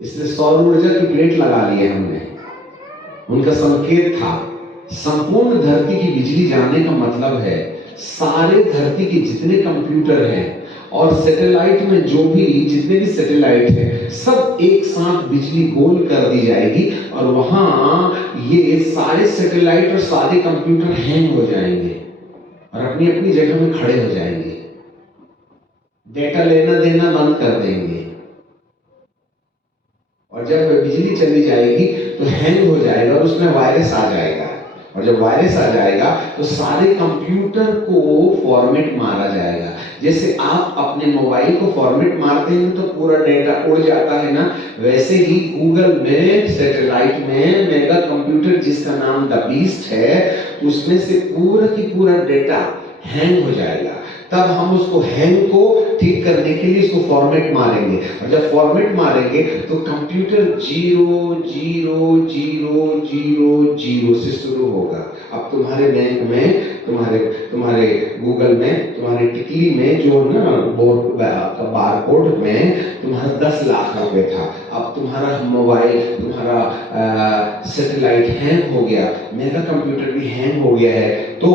इसलिए सौर ऊर्जा की प्लेट लगा ली है हमने। उनका संकेत था संपूर्ण धरती की बिजली जाने का मतलब है सारे धरती के जितने कंप्यूटर हैं और सैटेलाइट में जो भी जितने भी सैटेलाइट हैं, सब एक साथ बिजली गोल कर दी जाएगी, और वहां ये सारे सैटेलाइट और सारे कंप्यूटर हैंग हो जाएंगे और अपनी अपनी जगह में खड़े हो जाएंगे, डेटा लेना देना बंद कर देंगे, और जब बिजली चली जाएगी तो हैंग हो जाएगा और उसमें वायरस आ जाएगा, और जब वायरस आ जाएगा तो सारे कंप्यूटर को फॉर्मेट मारा जाएगा। जैसे आप अपने मोबाइल को फॉर्मेट मारते हैं तो पूरा डेटा उड़ जाता है ना, वैसे ही गूगल में सैटेलाइट में मेगा कंप्यूटर जिसका नाम द बीस्ट है, उसमें से पूरा की पूरा डेटा हैंग हो जाएगा। तब हम उसको हैंग को ठीक करने के लिए इसको फॉर्मेट मारेंगे, और जब फॉर्मेट मारेंगे तो कंप्यूटर 0 0 0 0 0 से शुरू होगा। अब तुम्हारे बैंक में, तुम्हारे गूगल में, तुम्हारे टिकली में जो ना बारकोड में तुम्हारा 10 लाख रुपए था, अब तुम्हारा मोबाइल, तुम्हारा सैटेलाइट हैंग हो गया, मेगा कंप्यूटर भी हैंग हो गया है, तो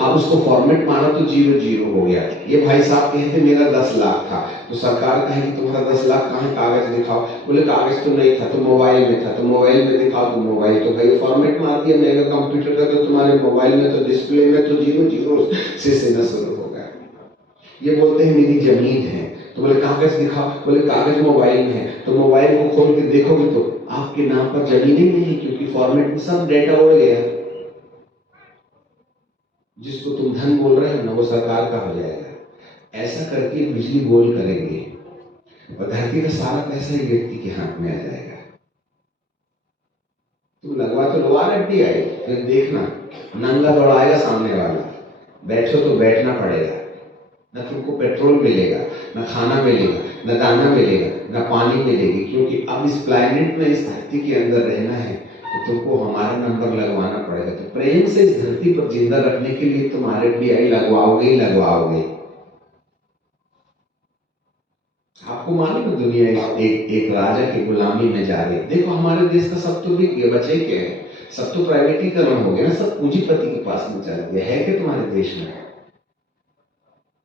अब उसको फॉर्मेट मारा तो 0 0 हो गया। ये भाई साहब कहते मेरा 10 लाख था, तो सरकार कहे कि तुम्हारा 10 लाख कहाँ, कागज दिखाओ। बोले कागज तो नहीं था, तो मोबाइल में था, तो मोबाइल में दिखाओ, तो मोबाइल तो भाई फॉर्मेट मार दिया मेगा कंप्यूटर का, तो तुम्हारे मोबाइल में तो डिस्प्ले में तो 0 0 से ना शुरू होगा। ये बोलते हैं मेरी जमीन है, तो बोले कागज दिखाओ, बोले कागज मोबाइल में है, तो मोबाइल को खोल के देखोगे तो आपके नाम पर जमीन ही नहीं है, क्योंकि फॉर्मेट में सब डेटा उड़ गया। जिसको तुम धन बोल रहे हो ना, वो सरकार का हो जाएगा। ऐसा करके बिजली गोल करेंगे और धरती का सारा पैसा ही व्यक्ति के हाथ में आ जाएगा। तुम लगवा तो लो RFD आई, फिर देखना नंगा दौड़ाएगा सामने वाला, बैठो तो बैठना पड़ेगा, न तुमको पेट्रोल मिलेगा, न खाना मिलेगा, न दाना मिलेगा, न पानी मिलेगी, क्योंकि अब इस प्लैनेट में, इस धरती के अंदर रहना है तो तुमको हमारा नंबर लगवाना पड़ेगा। तो प्रेम से इस धरती पर जिंदा रखने के लिए तुम RFDI लगवाओगे ही लगवाओगे। आपको मालूम है दुनिया एक राजा की गुलामी में जा रही है। देखो हमारे देश का सब तो बिक गया, बचे क्या है? सब तो प्राइवेटीकरण हो गया ना, सब पूंजीपति के पास में चला गया है कि तुम्हारे देश में।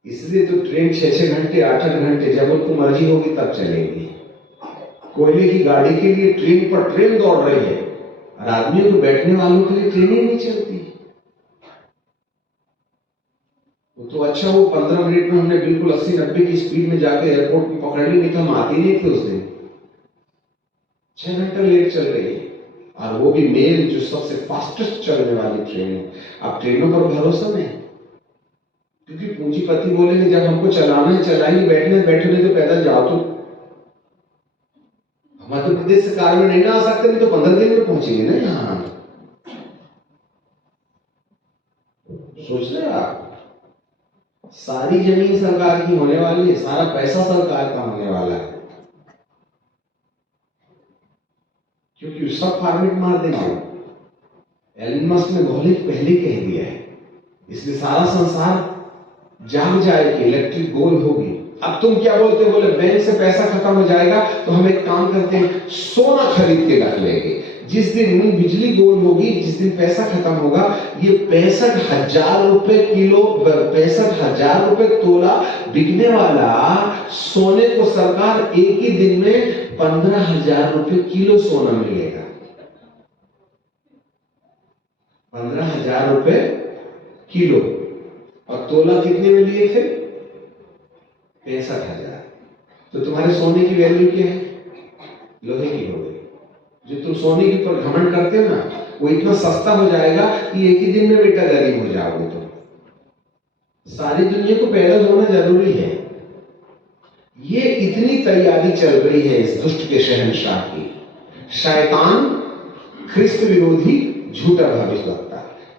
इसलिए तो ट्रेन 6-6 घंटे 8-8 घंटे जब उनको मर्जी होगी तब चलेगी। कोयले की गाड़ी के लिए ट्रेन पर ट्रेन दौड़ रही है और आदमियों को बैठने वालों के लिए ट्रेनें नहीं चलती। तो अच्छा वो 15 मिनट में हमने बिल्कुल 80-90 की स्पीड में जाके एयरपोर्ट में पकड़ ली, नहीं तो हम आते नहीं थे उस दिन। 6 घंटा लेट चल रही है और वो भी मेल जो सबसे फास्टेस्ट चलने वाली ट्रेन है। अब ट्रेनों पर भरोसा नहीं, क्योंकि पूंजीपति बोलेंगे जब हमको चलाना है चलाइए, बैठने बैठने तो पैदल जाओ। तो मध्य प्रदेश से कार में नहीं ना आ सकते, नहीं तो 15 दिन में पहुंचेंगे ना यहाँ। सोच रहे आप, सारी जमीन सरकार की होने वाली है, सारा पैसा सरकार का होने वाला है, क्योंकि सब फॉर्मेट मार देंगे। एलन मस्क ने पहले कह दिया है, इसलिए सारा संसार जाग जाए कि इलेक्ट्रिक गोल होगी। अब तुम क्या बोलते हो? बोले बैंक से पैसा खत्म हो जाएगा तो हम एक काम करते हैं, सोना खरीद के रख लेंगे। जिस दिन बिजली गोल होगी, जिस दिन पैसा खत्म होगा, ये 65,000 रुपए किलो, 65,000 रुपए तोला बिकने वाला सोने को सरकार एक ही दिन में 15,000 रुपए किलो सोना मिलेगा। 15,000 रुपए किलो, और तोला कितने में लिए थे? 65,000। तो तुम्हारे सोने की वैल्यू क्या है? लोहे की हो गई। जो तुम सोने के ऊपर घमंड करते हो ना, वो इतना सस्ता हो जाएगा कि एक ही दिन में बेटा गरीब हो जाओगे। तुम सारी दुनिया को पैदल होना जरूरी है। ये इतनी तैयारी चल रही है इस दुष्ट के शहंशाह की। शैतान ख्रिस्त विरोधी झूठा भविष्यवक्ता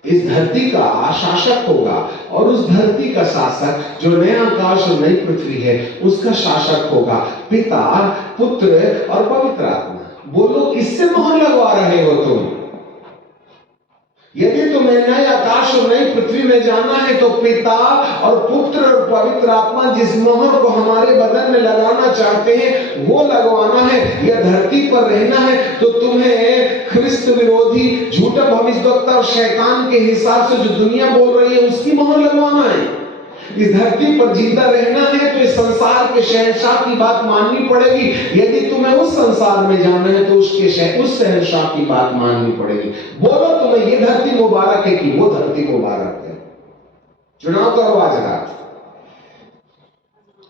इस धरती का शासक होगा, और उस धरती का शासक जो नया आकाश और नई पृथ्वी है उसका शासक होगा पिता, पुत्र और पवित्र आत्मा। बोलो किससे मोहर लगवा रहे हो तुम? यदि तुम्हें नए आकाश और नई पृथ्वी में जाना है तो पिता और पुत्र और पवित्र आत्मा जिस मोहर को हमारे बदन में लगाना चाहते हैं वो लगवाना है। या धरती पर रहना है तो तुम्हें ख्रिस्त विरोधी झूठा भविष्यवक्ता और शैतान के हिसाब से जो दुनिया बोल रही है उसकी मोहर लगवाना है। इस धरती पर जिंदा रहना है तो इस संसार के शहंशाह की बात माननी पड़ेगी। यदि तुम्हें उस संसार में जाना है तो उस शहंशाह की बात माननी पड़ेगी। बोलो तुम्हें ये धरती मुबारक है कि वो धरती मुबारक है? चुनाव करो आज रात।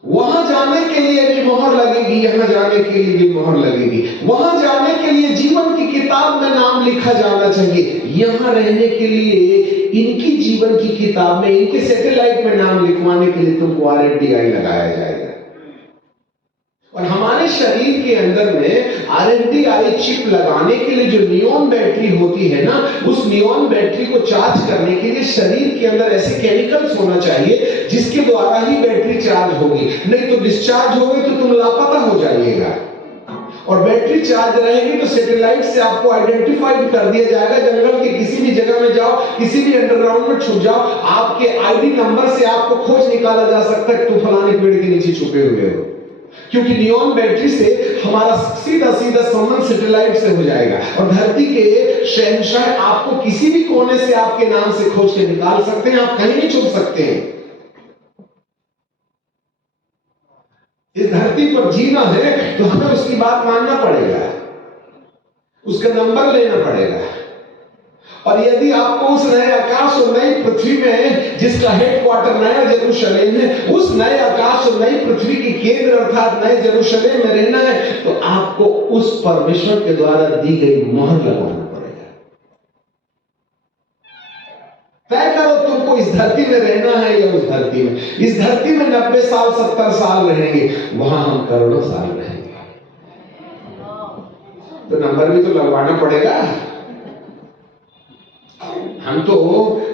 वहां जाने के लिए भी मोहर लगेगी, यहां जाने के लिए भी मोहर लगेगी। वहां जाने के लिए जीवन की किताब में नाम लिखा जाना चाहिए, यहां रहने के लिए इनकी जीवन की किताब में, इनके सैटेलाइट में नाम लिखवाने के लिए तुमको RFDI लगाया जाएगा। और हमारे शरीर के अंदर में RFDI चिप लगाने के लिए जो नियॉन बैटरी होती है ना, उस नियॉन बैटरी को चार्ज करने के लिए शरीर के अंदर ऐसे केमिकल्स होना चाहिए जिसके द्वारा ही बैटरी चार्ज होगी। नहीं तो डिस्चार्ज होगी तो तुम लापता हो जाइएगा। और बैटरी चार्ज रहेगी तो सैटेलाइट से आपको आइडेंटिफाइड कर दिया जाएगा। जंगल के किसी भी जगह में जाओ, किसी भी अंडरग्राउंड में छुप जाओ, आपके ID नंबर से आपको खोज निकाला जा सकता है, तुम फलाने पेड़ के नीचे छुपे हुए हो। क्योंकि नियॉन बैटरी से हमारा सीधा सीधा संबंध सैटेलाइट से हो जाएगा। और धरती के शहंशाह आपको किसी भी कोने से आपके नाम से खोज के निकाल सकते हैं, आप कहीं नहीं छुप सकते हैं। इस धरती पर जीना है तो हमें उसकी बात मानना पड़ेगा, उसका नंबर लेना पड़ेगा। और यदि आपको उस नए आकाश और नई पृथ्वी में, जिसका हेडक्वार्टर नया जेरूशलेम है, उस नए आकाश और नई पृथ्वी की केंद्र अर्थात नए जेरूशलेम में रहना है तो आपको उस परमेश्वर के द्वारा दी गई मोहर लगवाना पड़ेगा। तय करो तुमको इस धरती में रहना है या उस धरती में। इस धरती में 90 साल 70 साल रहेंगे, वहां हम करोड़ों साल रहेंगे। तो नंबर भी तो लगवाना पड़ेगा। हम तो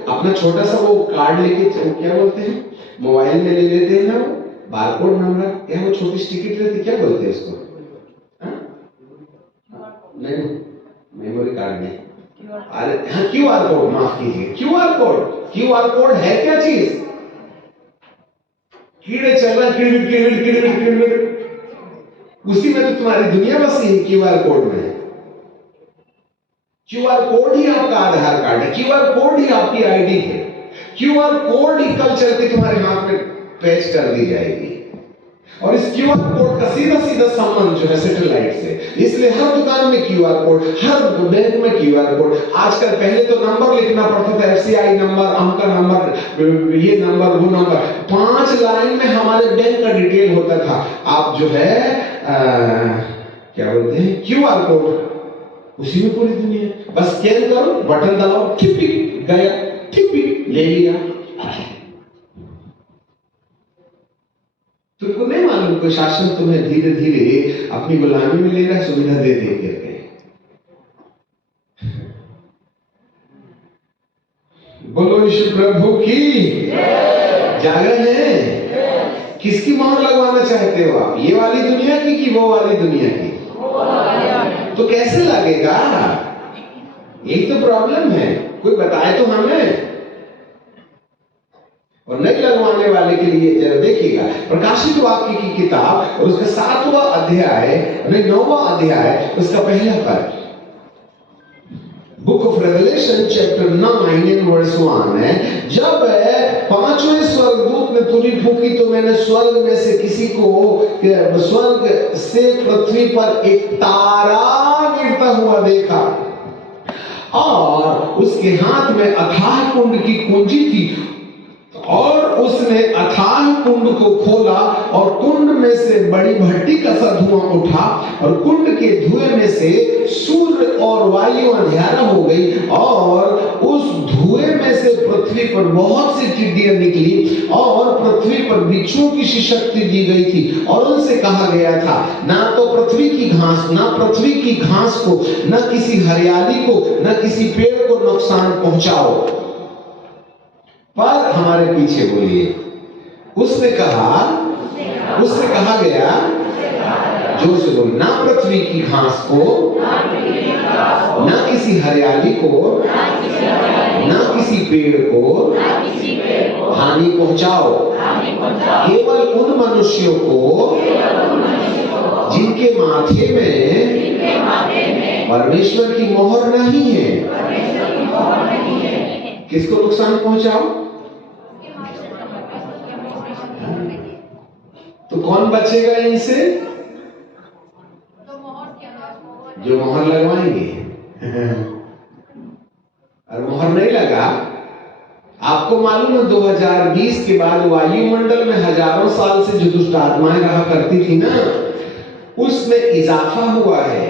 अपना छोटा सा वो कार्ड लेके, क्या बोलते हैं, मोबाइल में ले लेते हैं ना, बारकोड नंबर, या वो छोटी टिकट रहती, क्या बोलते हैं उसको? नहीं, मेमोरी कार्ड नहीं, अरे हाँ, QR कोड, माफ कीजिए, QR कोड। QR कोड है क्या चीज? कीड़े चल रहे, किड़विड़ किड़विड़ किड़विड़ किड़विड़, उसी में तो तुम्हारी दुनिया बसी है, QR कोड में। QR कोड ही आपका आधार कार्ड है, QR कोड ही आपकी आईडी है, QR कोड ही कल चल के तुम्हारे हाथ में पैच कर दी जाएगी। और इस QR कोड का सीधा सीधा संबंध जो है सैटेलाइट से, इसलिए हर दुकान में QR कोड, हर बैंक में QR कोड। आजकल पहले तो नंबर लिखना पड़ता था, FCI नंबर, अमका नंबर, ये नंबर, वो नंबर, 5 लाइन में हमारे बैंक का डिटेल होता था। आप जो है क्या बोलते हैं, QR कोड, उसी में पूरी दुनिया। बस स्कैन करो, बटन दबाओ, टिपिक गया, टिपिक ले लिया। तुमको नहीं मालूम कोई शासन तुम्हें धीरे धीरे अपनी गुलामी में ले रहा है, सुविधा दे दे करके। बोलो यीशु प्रभु की जागरण है। किसकी मोहर लगवाना चाहते हो आप, ये वाली दुनिया की कि वो वाली दुनिया की? तो कैसे लगेगा? यही तो प्रॉब्लम है, कोई बताए तो हमें। और नहीं लगवाने वाले के लिए जरा देखिएगा प्रकाशित वाक्य की किताब और उसका 7वां अध्याय, 9वां अध्याय, उसका पहला पद, book of Revelation chapter 9 and verse 1 है। जब 5वें स्वर्गदूत ने तुरी फूंकी तो मैंने स्वर्ग में से किसी को, स्वर्ग से पृथ्वी पर एक तारा गिरता हुआ देखा और उसके हाथ में अथाह कुंड की कुंजी थी और उसने अथाह कुंड को खोला और कुंड में से बड़ी भट्टी का सा धुआं उठा और कुंड के धुएं में से सूर्य और वायु अंधियारा हो गई और उस धुएं में से पृथ्वी पर बहुत सी टिड्डियां निकली और पृथ्वी पर बिच्छुओं की सी शक्ति दी गई थी। और उनसे कहा गया था, ना तो पृथ्वी की घास, ना पृथ्वी की घास को, ना किसी हरियाली को, ना किसी पेड़ को नुकसान पहुंचाओ। पर हमारे पीछे बोलिए, उसने कहा गया, जोर से बोलिए, ना पृथ्वी की घास को, ना किसी हरियाली को, ना किसी पेड़ को हानि पहुंचाओ, केवल उन मनुष्यों को जिनके माथे में परमेश्वर की मोहर नहीं है। किसको नुकसान पहुंचाओ? तो कौन बचेगा इनसे? जो मोहर लगवाएंगे। और मोहर नहीं लगा, आपको मालूम है 2020 के बाद वायुमंडल में हजारों साल से जो दुष्ट आत्माएं रहा करती थी ना, उसमें इजाफा हुआ है,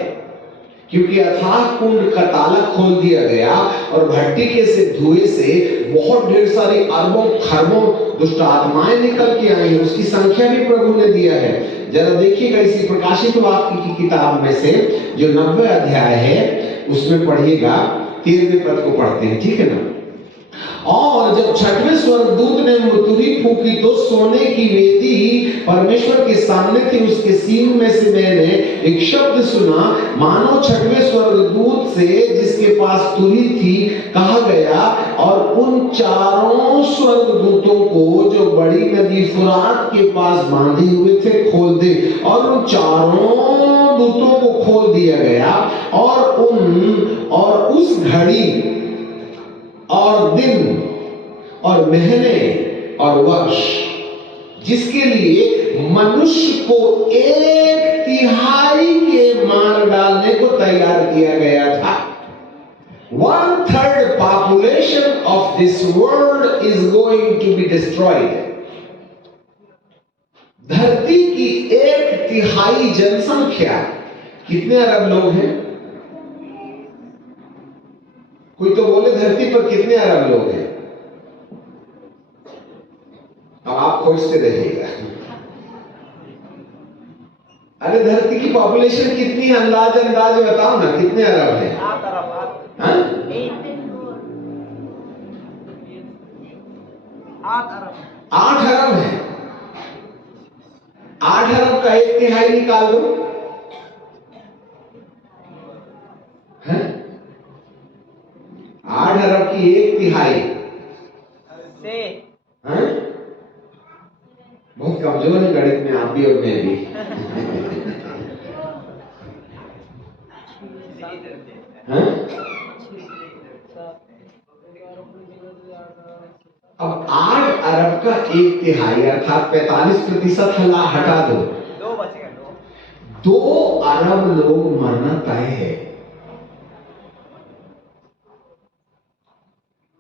क्योंकि अथाह कुंड का ताला खोल दिया गया और भट्टी के से धुएं से बहुत ढेर सारी अरबों खरबों दुष्ट आत्माएं निकल के आई हैं। उसकी संख्या भी प्रभु ने दिया है। जरा देखिएगा इसी प्रकाशित वाक्य की किताब में से जो 90 अध्याय है उसमें पढ़िएगा, 13वें पद को पढ़ते हैं, ठीक है ना। और जब 6वें स्वर्गदूत ने तुरी फूंकी तो सोने की वेदी परमेश्वर के सामने थी, उसके सीन में से मैंने एक शब्द सुना, मानो 6वें स्वर्गदूत से जिसके पास तुरी थी कहा गया, और उन चारों स्वर्गदूतों को जो बड़ी नदी फुरात के पास बांधे हुए थे खोल दे। और उन चारों दूतों को खोल दिया गया और उस घड़ी और दिन और महीने और वर्ष जिसके लिए मनुष्य को 1/3 के मार डालने को तैयार किया गया था। 1/3 population of this world is going to be destroyed. धरती की 1/3 जनसंख्या, कितने अरब लोग हैं? कोई तो बोले धरती पर कितने अरब लोग हैं? अब आप खोजते रहिएगा। अरे धरती की पॉपुलेशन कितनी है? अंदाज बताओ ना, कितने अरब हैं? 8 अरब। हाँ? 8 अरब है। 8 अरब का 1/3 निकाल दो। की 1/3 हाँ? बहुत कमजोर है गणित में आप भी और मैं भी। हाँ? अब 8 अरब का 1/3 अर्थात 45% हटा दो, 2 अरब लोग मरना तय है।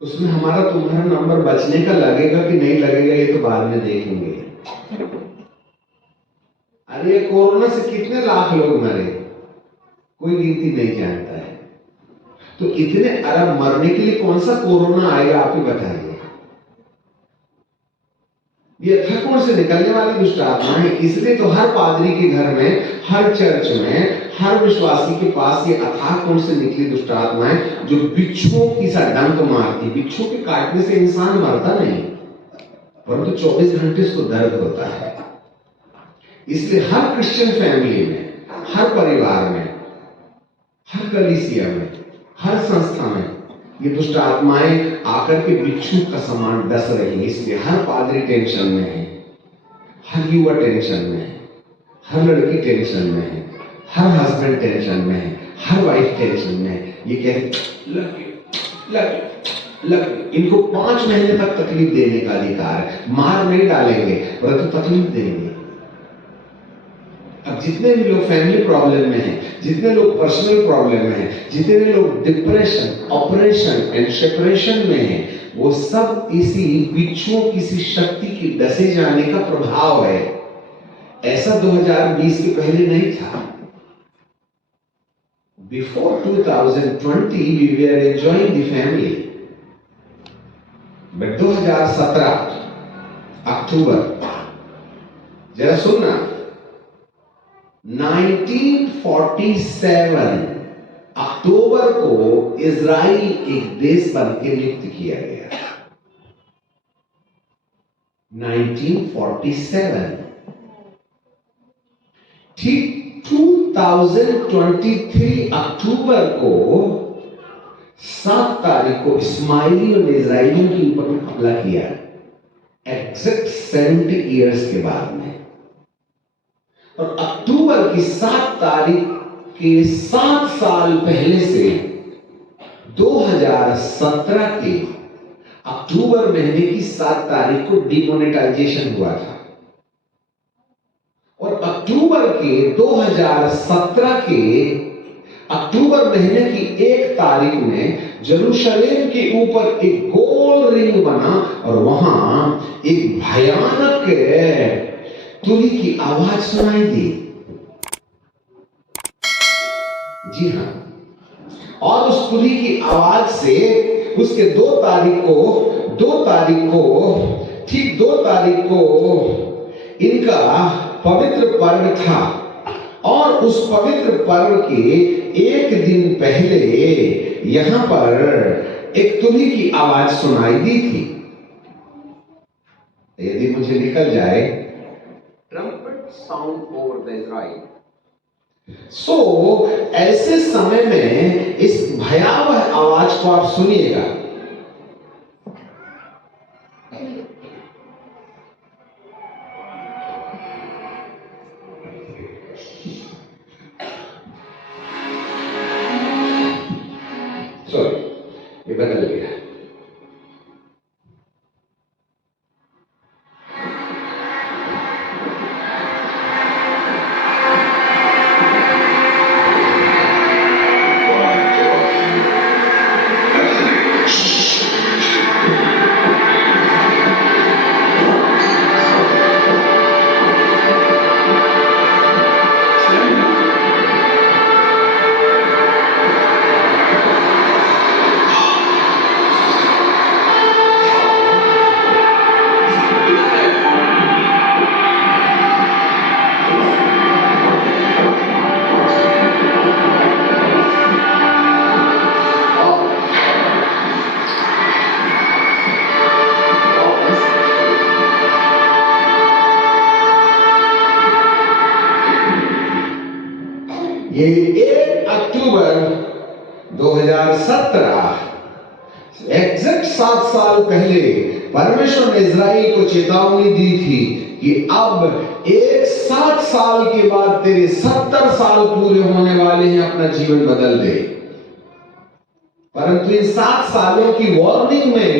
उसमें हमारा तुम्हारा नंबर बचने का लगेगा कि नहीं लगेगा ये तो बाद में देखेंगे। अरे कोरोना से कितने लाख लोग मरे, कोई गिनती नहीं जानता है। तो इतने अरब मरने के लिए कौन सा कोरोना आएगा आप ही बताइए। ये थकून से निकलने वाली दुष्ट आत्मा है। इसलिए तो हर पादरी के घर में, हर चर्च में, हर विश्वासी के पास ये अथाह कौन से निकली दुष्ट आत्मा है जो बिच्छुओं की सा डंक मारती। बिच्छुओं के काटने से इंसान मरता नहीं, परंतु 24 घंटे उसको दर्द होता है। इसलिए हर क्रिश्चियन फैमिली में, हर परिवार में, हर कलीसिया में, हर संस्था में ये दुष्ट आत्माएं आकर के बिच्छू का समान डस रही है। इसलिए हर पादरी टेंशन में है, हर युवा टेंशन में है, हर लड़की टेंशन में है, हर हस्बैंड टेंशन में है, हर वाइफ टेंशन में है। ये कहते लग इनको 5 महीने तक तकलीफ देने का अधिकार है। मार नहीं डालेंगे परंतु तकलीफ देंगे। अब जितने भी लोग फैमिली प्रॉब्लम में हैं, जितने लोग पर्सनल प्रॉब्लम में हैं, जितने लोग डिप्रेशन, ऑपरेशन एंड सेपरेशन में हैं, वो सब इसी बिच्छुओं किसी शक्ति की डसे जाने का प्रभाव है। ऐसा 2020 के पहले नहीं था। Before 2020 we were enjoying the family, but 2017 अक्टूबर, जरा सुनना, 1947 अक्टूबर को इजराइल एक देश बन के नियुक्त किया गया। 1947 ठीक 2023 अक्टूबर को 7 तारीख को इस्माइलियों ने इजराइलियों के ऊपर हमला किया, एग्जैक्ट 70 इयर्स के बाद में। और अक्टूबर की 7 तारीख के 7 साल पहले से 2017 के अक्टूबर महीने की 7 तारीख को डिमोनेटाइजेशन हुआ था। और अक्टूबर के 2017 के अक्टूबर महीने की 1 तारीख में यरूशलेम के ऊपर एक गोल रिंग बना और वहां एक भयानक तुली की आवाज सुनाई दी। जी हां, और उस तुली की आवाज से उसके 2 तारीख को ठीक 2 तारीख को इनका पवित्र पर्व था। और उस पवित्र पर्व के 1 दिन पहले यहां पर एक तुली की आवाज सुनाई दी थी। यदि मुझे निकल जाए, trumpet sound over the Israel. ऐसे समय में इस भयावह आवाज को आप सुनिएगा। ये बदल गया। ये 1 अक्टूबर 2017 एक एग्जैक्ट 7 साल पहले परमेश्वर ने इजराइल को चेतावनी दी थी कि अब एक 7 साल के बाद तेरे 70 साल पूरे होने वाले हैं, अपना जीवन बदल दे। परंतु इन 7 सालों की वार्निंग में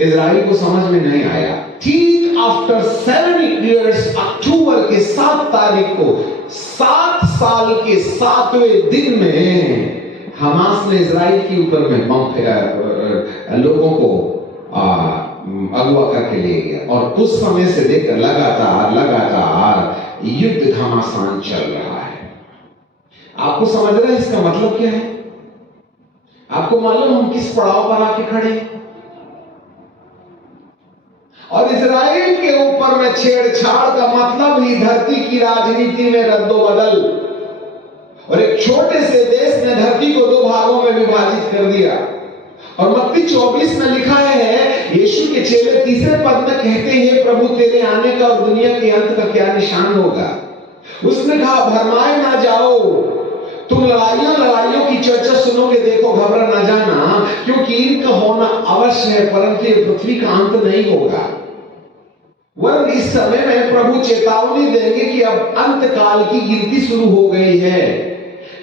इजराइल को समझ में नहीं आया। ठीक आफ्टर 7 इयर्स, अक्टूबर के 7 तारीख को 7 साल के 7वें दिन में हमास ने इजराइल के ऊपर में लोगों को अगवा करके ले गया और उस समय से लेकर लगातार युद्ध घमासान चल रहा है। आपको समझ रहे हैं इसका मतलब क्या है? आपको मालूम हम किस पड़ाव पर आके खड़े हैं? और इजराइल के ऊपर में छेड़छाड़ का मतलब ही धरती की राजनीति में रद्दोबदल, और एक छोटे से देश ने धरती को 2 भागों में विभाजित कर दिया। और मत्ती 24 में लिखा है, यीशु के चेले तीसरे पद में कहते हैं, प्रभु तेरे आने का और दुनिया के अंत का क्या निशान होगा? उसने कहा, भरमाए ना जाओ, तुम लड़ाइयों की चर्चा सुनोगे, देखो घबरा ना जाना, क्योंकि इनका होना अवश्य है, परंतु ये पृथ्वी का अंत नहीं होगा। वरन इस समय में प्रभु चेतावनी देंगे कि अब अंत काल की गिनती शुरू हो गई है।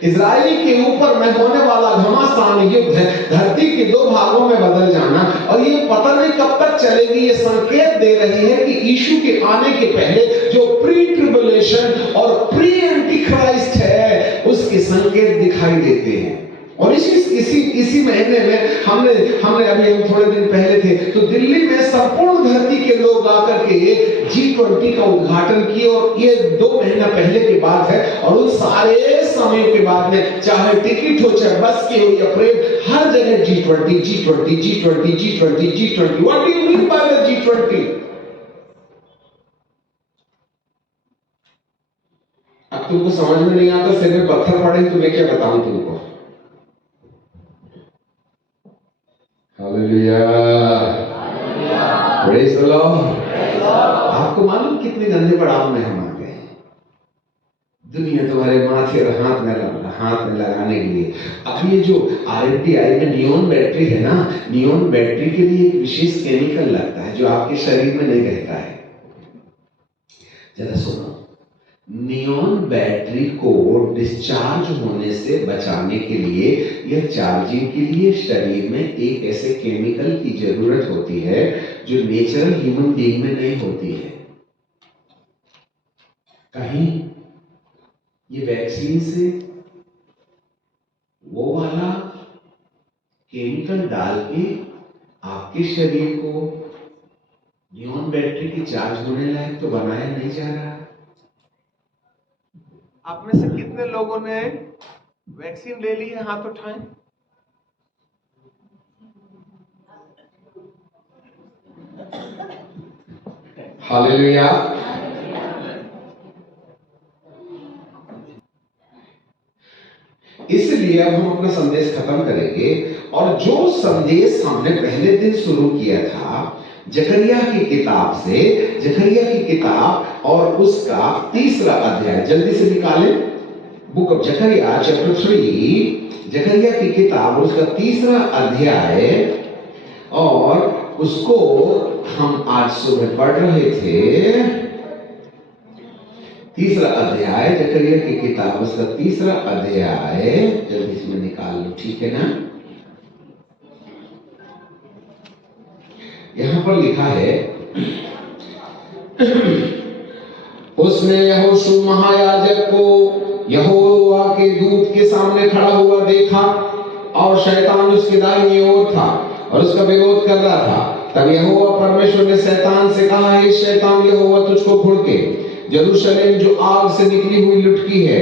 इजराइल के ऊपर में होने वाला घमासान युद्ध है, धरती के 2 भागों में बदल जाना, और ये पता नहीं कब तक चलेगी। ये संकेत दे रही है कि यीशु के आने के पहले जो प्री ट्रिबुलेशन और प्री एंटी क्राइस्ट है, उसके संकेत दिखाई देते हैं। और इसी महीने में हमने अभी हम थोड़े दिन पहले थे तो दिल्ली में संपूर्ण धरती के लोग आकर के G20 का उद्घाटन किए, और ये 2 महीना पहले की बात है। और उन सारे समय के बाद में चाहे टिकट हो, चाहे बस के हो या प्लेन, हर जगह G20। What do you mean by the G20? अब तुमको समझ में नहीं आता, सिर में पत्थर पड़े तो मैं क्या बताऊं तुमको। Hallelujah, praise the Lord. आपको मालूम कितने गंदे पड़ाव में हम आ गए हैं? दुनिया तुम्हारे माथे और हाथ में लगाने के लिए। अब ये जो RMTI में नियॉन बैटरी है ना, नियॉन बैटरी के लिए एक विशेष केमिकल लगता है जो आपके शरीर में नहीं रहता है। जरा सुनो, नियॉन बैटरी को डिस्चार्ज होने से बचाने के लिए या चार्जिंग के लिए शरीर में एक ऐसे केमिकल की जरूरत होती है जो नेचुरल ह्यूमन बीइंग में नहीं होती है। कहीं ये वैक्सीन से वो वाला केमिकल डाल के आपके शरीर को नियॉन बैटरी की चार्ज होने लायक तो बनाया नहीं जा रहा। आप में से कितने लोगों ने वैक्सीन ले ली है? हाथ उठाएं। हालेलुया। इसलिए अब हम अपना संदेश खत्म करेंगे, और जो संदेश हमने पहले दिन शुरू किया था जकरिया की किताब से, जकरिया की किताब और उसका 3रा अध्याय, जल्दी से निकालें, बुक ऑफ जकरिया चैप्टर 3, जकरिया की किताब उसका 3रा अध्याय, और उसको हम आज सुबह पढ़ रहे थे। 3रा अध्याय जकरिया की किताब उसका 3रा अध्याय, जल्दी से निकाल लो, ठीक है ना? यहां पर लिखा है, उसने यहोशू महायाजक को यहोवा के दूत के सामने खड़ा हुआ देखा, और शैतान उसके दाहिनी ओर था और उसका विरोध कर रहा था। तब यहोवा परमेश्वर ने शैतान से कहा, हे शैतान, यहोवा तुझको घुड़के, यरूशलेम जो आग से निकली हुई लुटकी है,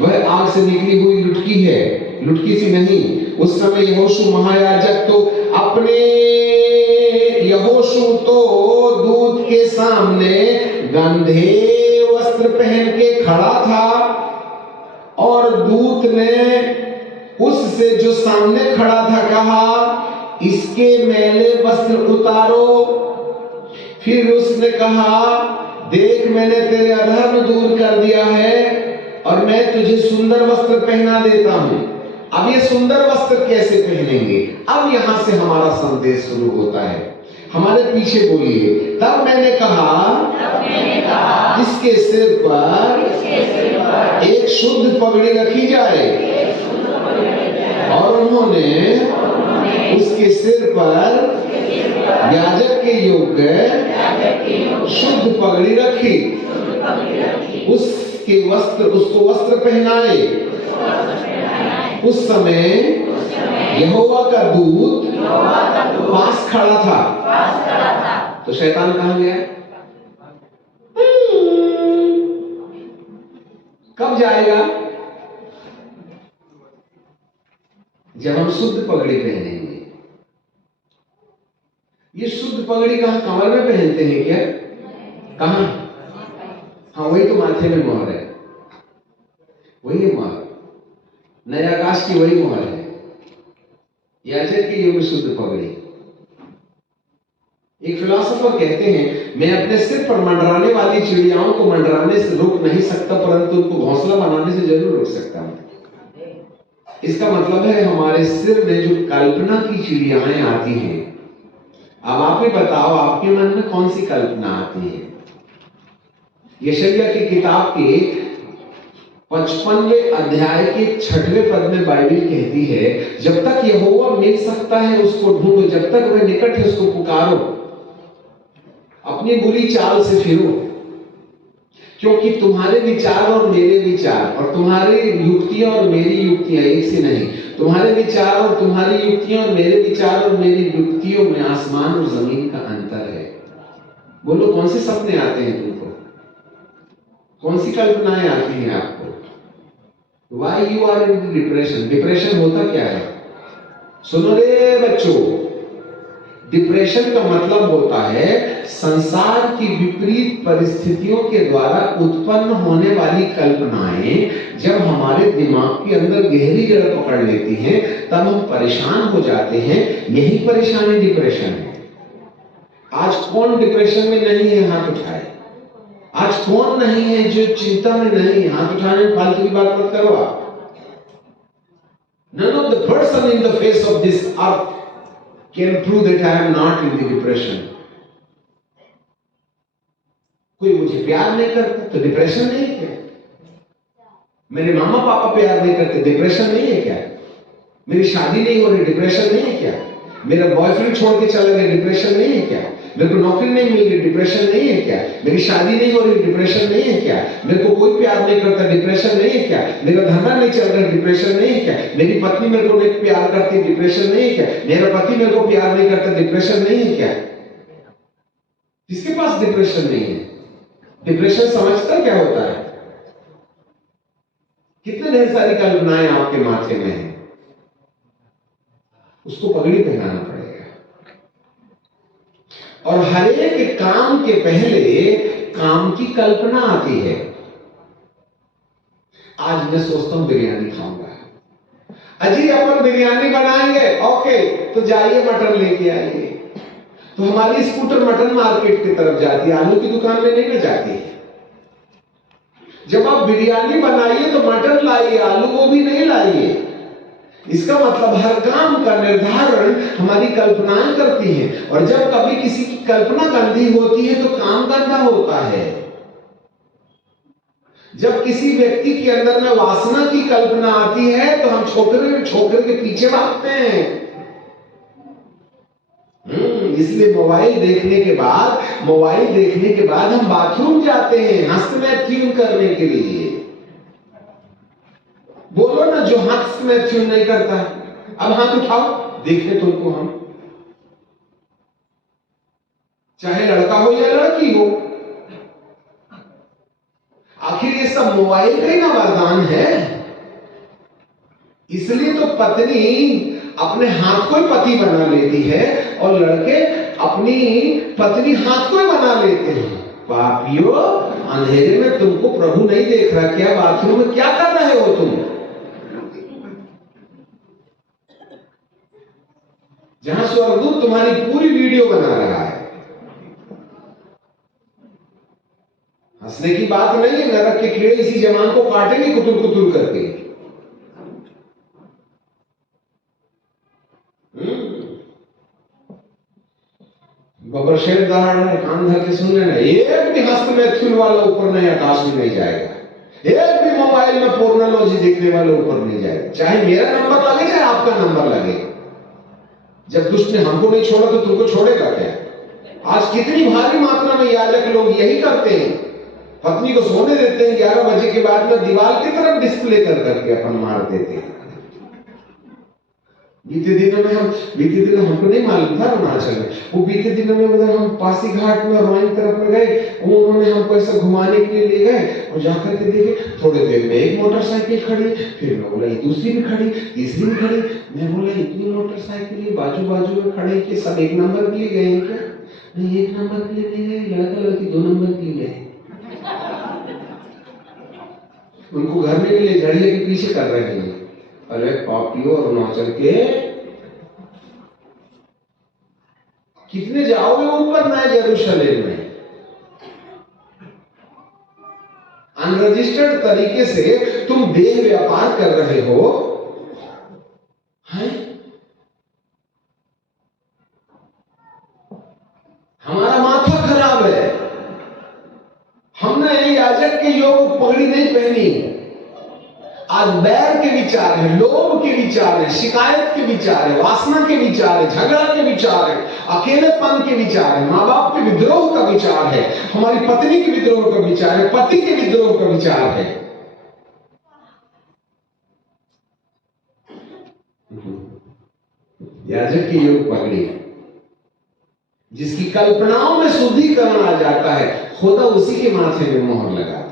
वह आग से निकली हुई लुटकी है, लुटकी सी नहीं। उस समय यहोशू महायाजक यहोशू तो दूत के सामने गंधे वस्त्र पहन के खड़ा था, और दूत ने उससे जो सामने खड़ा था कहा, इसके मैले वस्त्र उतारो। फिर उसने कहा, देख मैंने तेरे अधर्म दूर कर दिया है और मैं तुझे सुंदर वस्त्र पहना देता हूं। अब ये सुंदर वस्त्र कैसे पहनेंगे? अब यहां से हमारा संदेश शुरू होता है। हमारे पीछे बोलिए, तब मैंने कहा इसके सिर पर एक शुद्ध पगड़ी रखी जाए, और उन्होंने उसके सिर पर याजक के योग्य शुद्ध पगड़ी रखी। उसको वस्त्र पहनाए। उस समय यहोवा का दूत पास खड़ा था। तो शैतान कहां गया? कब जाएगा? जब हम शुद्ध पगड़ी पहनेंगे। ये शुद्ध पगड़ी कहां? कमर में पहनते हैं क्या? कहां? हाँ, वही तो माथे में मोहर है, वही है मोहर। नए आकाश की वही मोहर है, याजक के युग शुद्ध पगड़ी। एक फिलोसोफर कहते हैं, मैं अपने सिर पर मंडराने वाली चिड़ियाओं को मंडराने से रोक नहीं सकता, परंतु उनको घोंसला बनाने से जरूर रोक सकता हूं। इसका मतलब है हमारे सिर में जो कल्पना की चिड़ियाएं आती हैं, अब आप ही बताओ आपके मन में कौन सी कल्पना आती है? यशायाह की किताब के 55वें अध्याय के 6वें पद में बाइबल कहती है, जब तक यहोवा मिल सकता है उसको ढूंढो, जब तक वह निकट है उसको पुकारो, अपनी बुरी चाल से फिरो, क्योंकि तुम्हारे विचार और मेरे विचार और तुम्हारी युक्तियां और मेरी युक्तियां एक सी नहीं। तुम्हारे विचार और तुम्हारी युक्तियां और मेरे विचार और मेरी युक्तियों में आसमान और जमीन का अंतर है। बोलो, कौन से सपने आते हैं तुमको? कौन सी कल्पनाएं आती हैं आपको? Why you are in depression? Depression होता क्या है? सुनो रे बच्चों, डिप्रेशन का मतलब होता है संसार की विपरीत परिस्थितियों के द्वारा उत्पन्न होने वाली कल्पनाएं जब हमारे दिमाग के अंदर गहरी जड़ पकड़ लेती हैं, तब हम परेशान हो जाते हैं। यही परेशानी डिप्रेशन है। आज कौन डिप्रेशन में नहीं है? हाथ उठाए। आज कौन नहीं है जो चिंता में नहीं है? हाथ उठाने फालतू की बात मत करो आप। None of the person in the face of this earth can prove that I am not in the depression. कोई मुझे प्यार नहीं करता तो डिप्रेशन नहीं है क्या? मेरे मामा पापा प्यार नहीं करते, डिप्रेशन नहीं है क्या? मेरी शादी नहीं हो रही, डिप्रेशन नहीं है क्या? मेरा बॉयफ्रेंड छोड़ के चला गया, डिप्रेशन नहीं है क्या? मेरे को नौकरी नहीं मिल रही, डिप्रेशन नहीं है क्या? मेरी शादी नहीं हो रही, डिप्रेशन नहीं है क्या? मेरे को कोई प्यार नहीं करता, डिप्रेशन नहीं है क्या? मेरा धंधा नहीं चल रहा, डिप्रेशन नहीं है क्या? मेरी पत्नी मेरे को नहीं प्यार करती, डिप्रेशन नहीं है क्या? मेरा पति मेरे को प्यार नहीं करता, डिप्रेशन नहीं है क्या? किसके पास डिप्रेशन नहीं है? डिप्रेशन समझता क्या होता है? कितने ढेर सारी कल्पनाएं आपके माथे में है, उसको पगड़ी पहनाना पड़ेगा। और हर एक काम के पहले काम की कल्पना आती है। आज मैं सोचता हूं बिरयानी खाऊंगा। अजी अपन बिरयानी बनाएंगे, ओके, तो जाइए मटन लेके आइए। तो हमारी स्कूटर मटन मार्केट की तरफ जाती है, आलू की दुकान में नहीं ना जाती है। जब आप बिरयानी बनाइए तो मटन लाइए, आलू गोभी नहीं लाइए। इसका मतलब हर काम का निर्धारण हमारी कल्पनाएं करती हैं, और जब कभी किसी की कल्पना गंदी होती है तो काम गंदा होता है। जब किसी व्यक्ति के अंदर में वासना की कल्पना आती है तो हम छोकरे के पीछे भागते हैं। इसलिए मोबाइल देखने के बाद हम बाथरूम जाते हैं हस्तमैथ्यून करने के लिए। बोलो ना, जो हस्तमैथ्यून नहीं करता, अब हाथ उठाओ, देखें तुमको हम, चाहे लड़का हो या लड़की हो। आखिर ये सब मोबाइल का ही ना वरदान है। इसलिए तो पत्नी अपने हाथ को ही पति बना लेती है और लड़के अपनी पत्नी हाथ को ही बना लेते हैं। पापियों, अंधेरे में तुमको प्रभु नहीं देख रहा क्या? बाथरूम में क्या कर रहे हो तुम? जहां स्वर्गदूत तुम्हारी पूरी वीडियो बना रहा है। हंसने की बात नहीं है, नरक के कीड़े इसी जवान को काटेंगे कुतुल कुतुल करके। बबर शेर दहाड़ कान धर के सुन रहे ना, एक भी हस्तमैथुन वाला ऊपर नहीं, आकाश में नहीं जाएगा, एक भी मोबाइल में पोर्नोलॉजी देखने वाले ऊपर नहीं जाएगा, चाहे मेरा नंबर लगे चाहे आपका नंबर लगे। जब दुष्ट ने हमको नहीं छोड़ा तो तुमको छोड़ेगा क्या? आज कितनी भारी मात्रा में याजक लोग यही करते हैं, पत्नी को सोने देते हैं, 11 बजे के बाद में दीवार की तरफ डिस्प्ले कर करके अपन मार देते हैं। बीते दिनों हमको नहीं मालूम था अरुणाचल में, वो बीते दिनों में मतलब हम पासी घाट में रोइंग तरफ में गए, उन्होंने हमको ऐसा घुमाने के लिए ले गए और जाकर के देखे, थोड़े देर में एक मोटरसाइकिल खड़ी, फिर मैं बोला ये दूसरी भी खड़ी, तीसरी भी खड़ी। मैं बोला इतनी मोटरसाइकिल बाजू बाजू में खड़े कि सब एक नंबर के लिए गए हैं क्या? नहीं, एक नंबर के लिए नहीं गए, लड़का लड़की 2 नंबर के लिए गए। उनको घर में भी ले झड़िया के पीछे कर रहे हैं। अरे पापियों, अरुणाचल के कितने जाओगे ऊपर नए यरूशलेम में? अनरजिस्टर्ड तरीके से तुम देह व्यापार कर रहे हो, हैं? हमारा माथा खराब है, हमने याजक के योग पगड़ी नहीं पहनी। आज बैर के विचार है, लोभ के विचार है, शिकायत के विचार है, वासना के विचार है, झगड़ा के विचार है, अकेलेपन के विचार है, माँ बाप के विद्रोह का विचार है, हमारी पत्नी के विद्रोह का विचार है, पति के विद्रोह का विचार है। याजक की योग पगड़ी, जिसकी कल्पनाओं में शुद्धिकरण आ जाता है, खुदा उसी के माथे में मोहर लगाता है।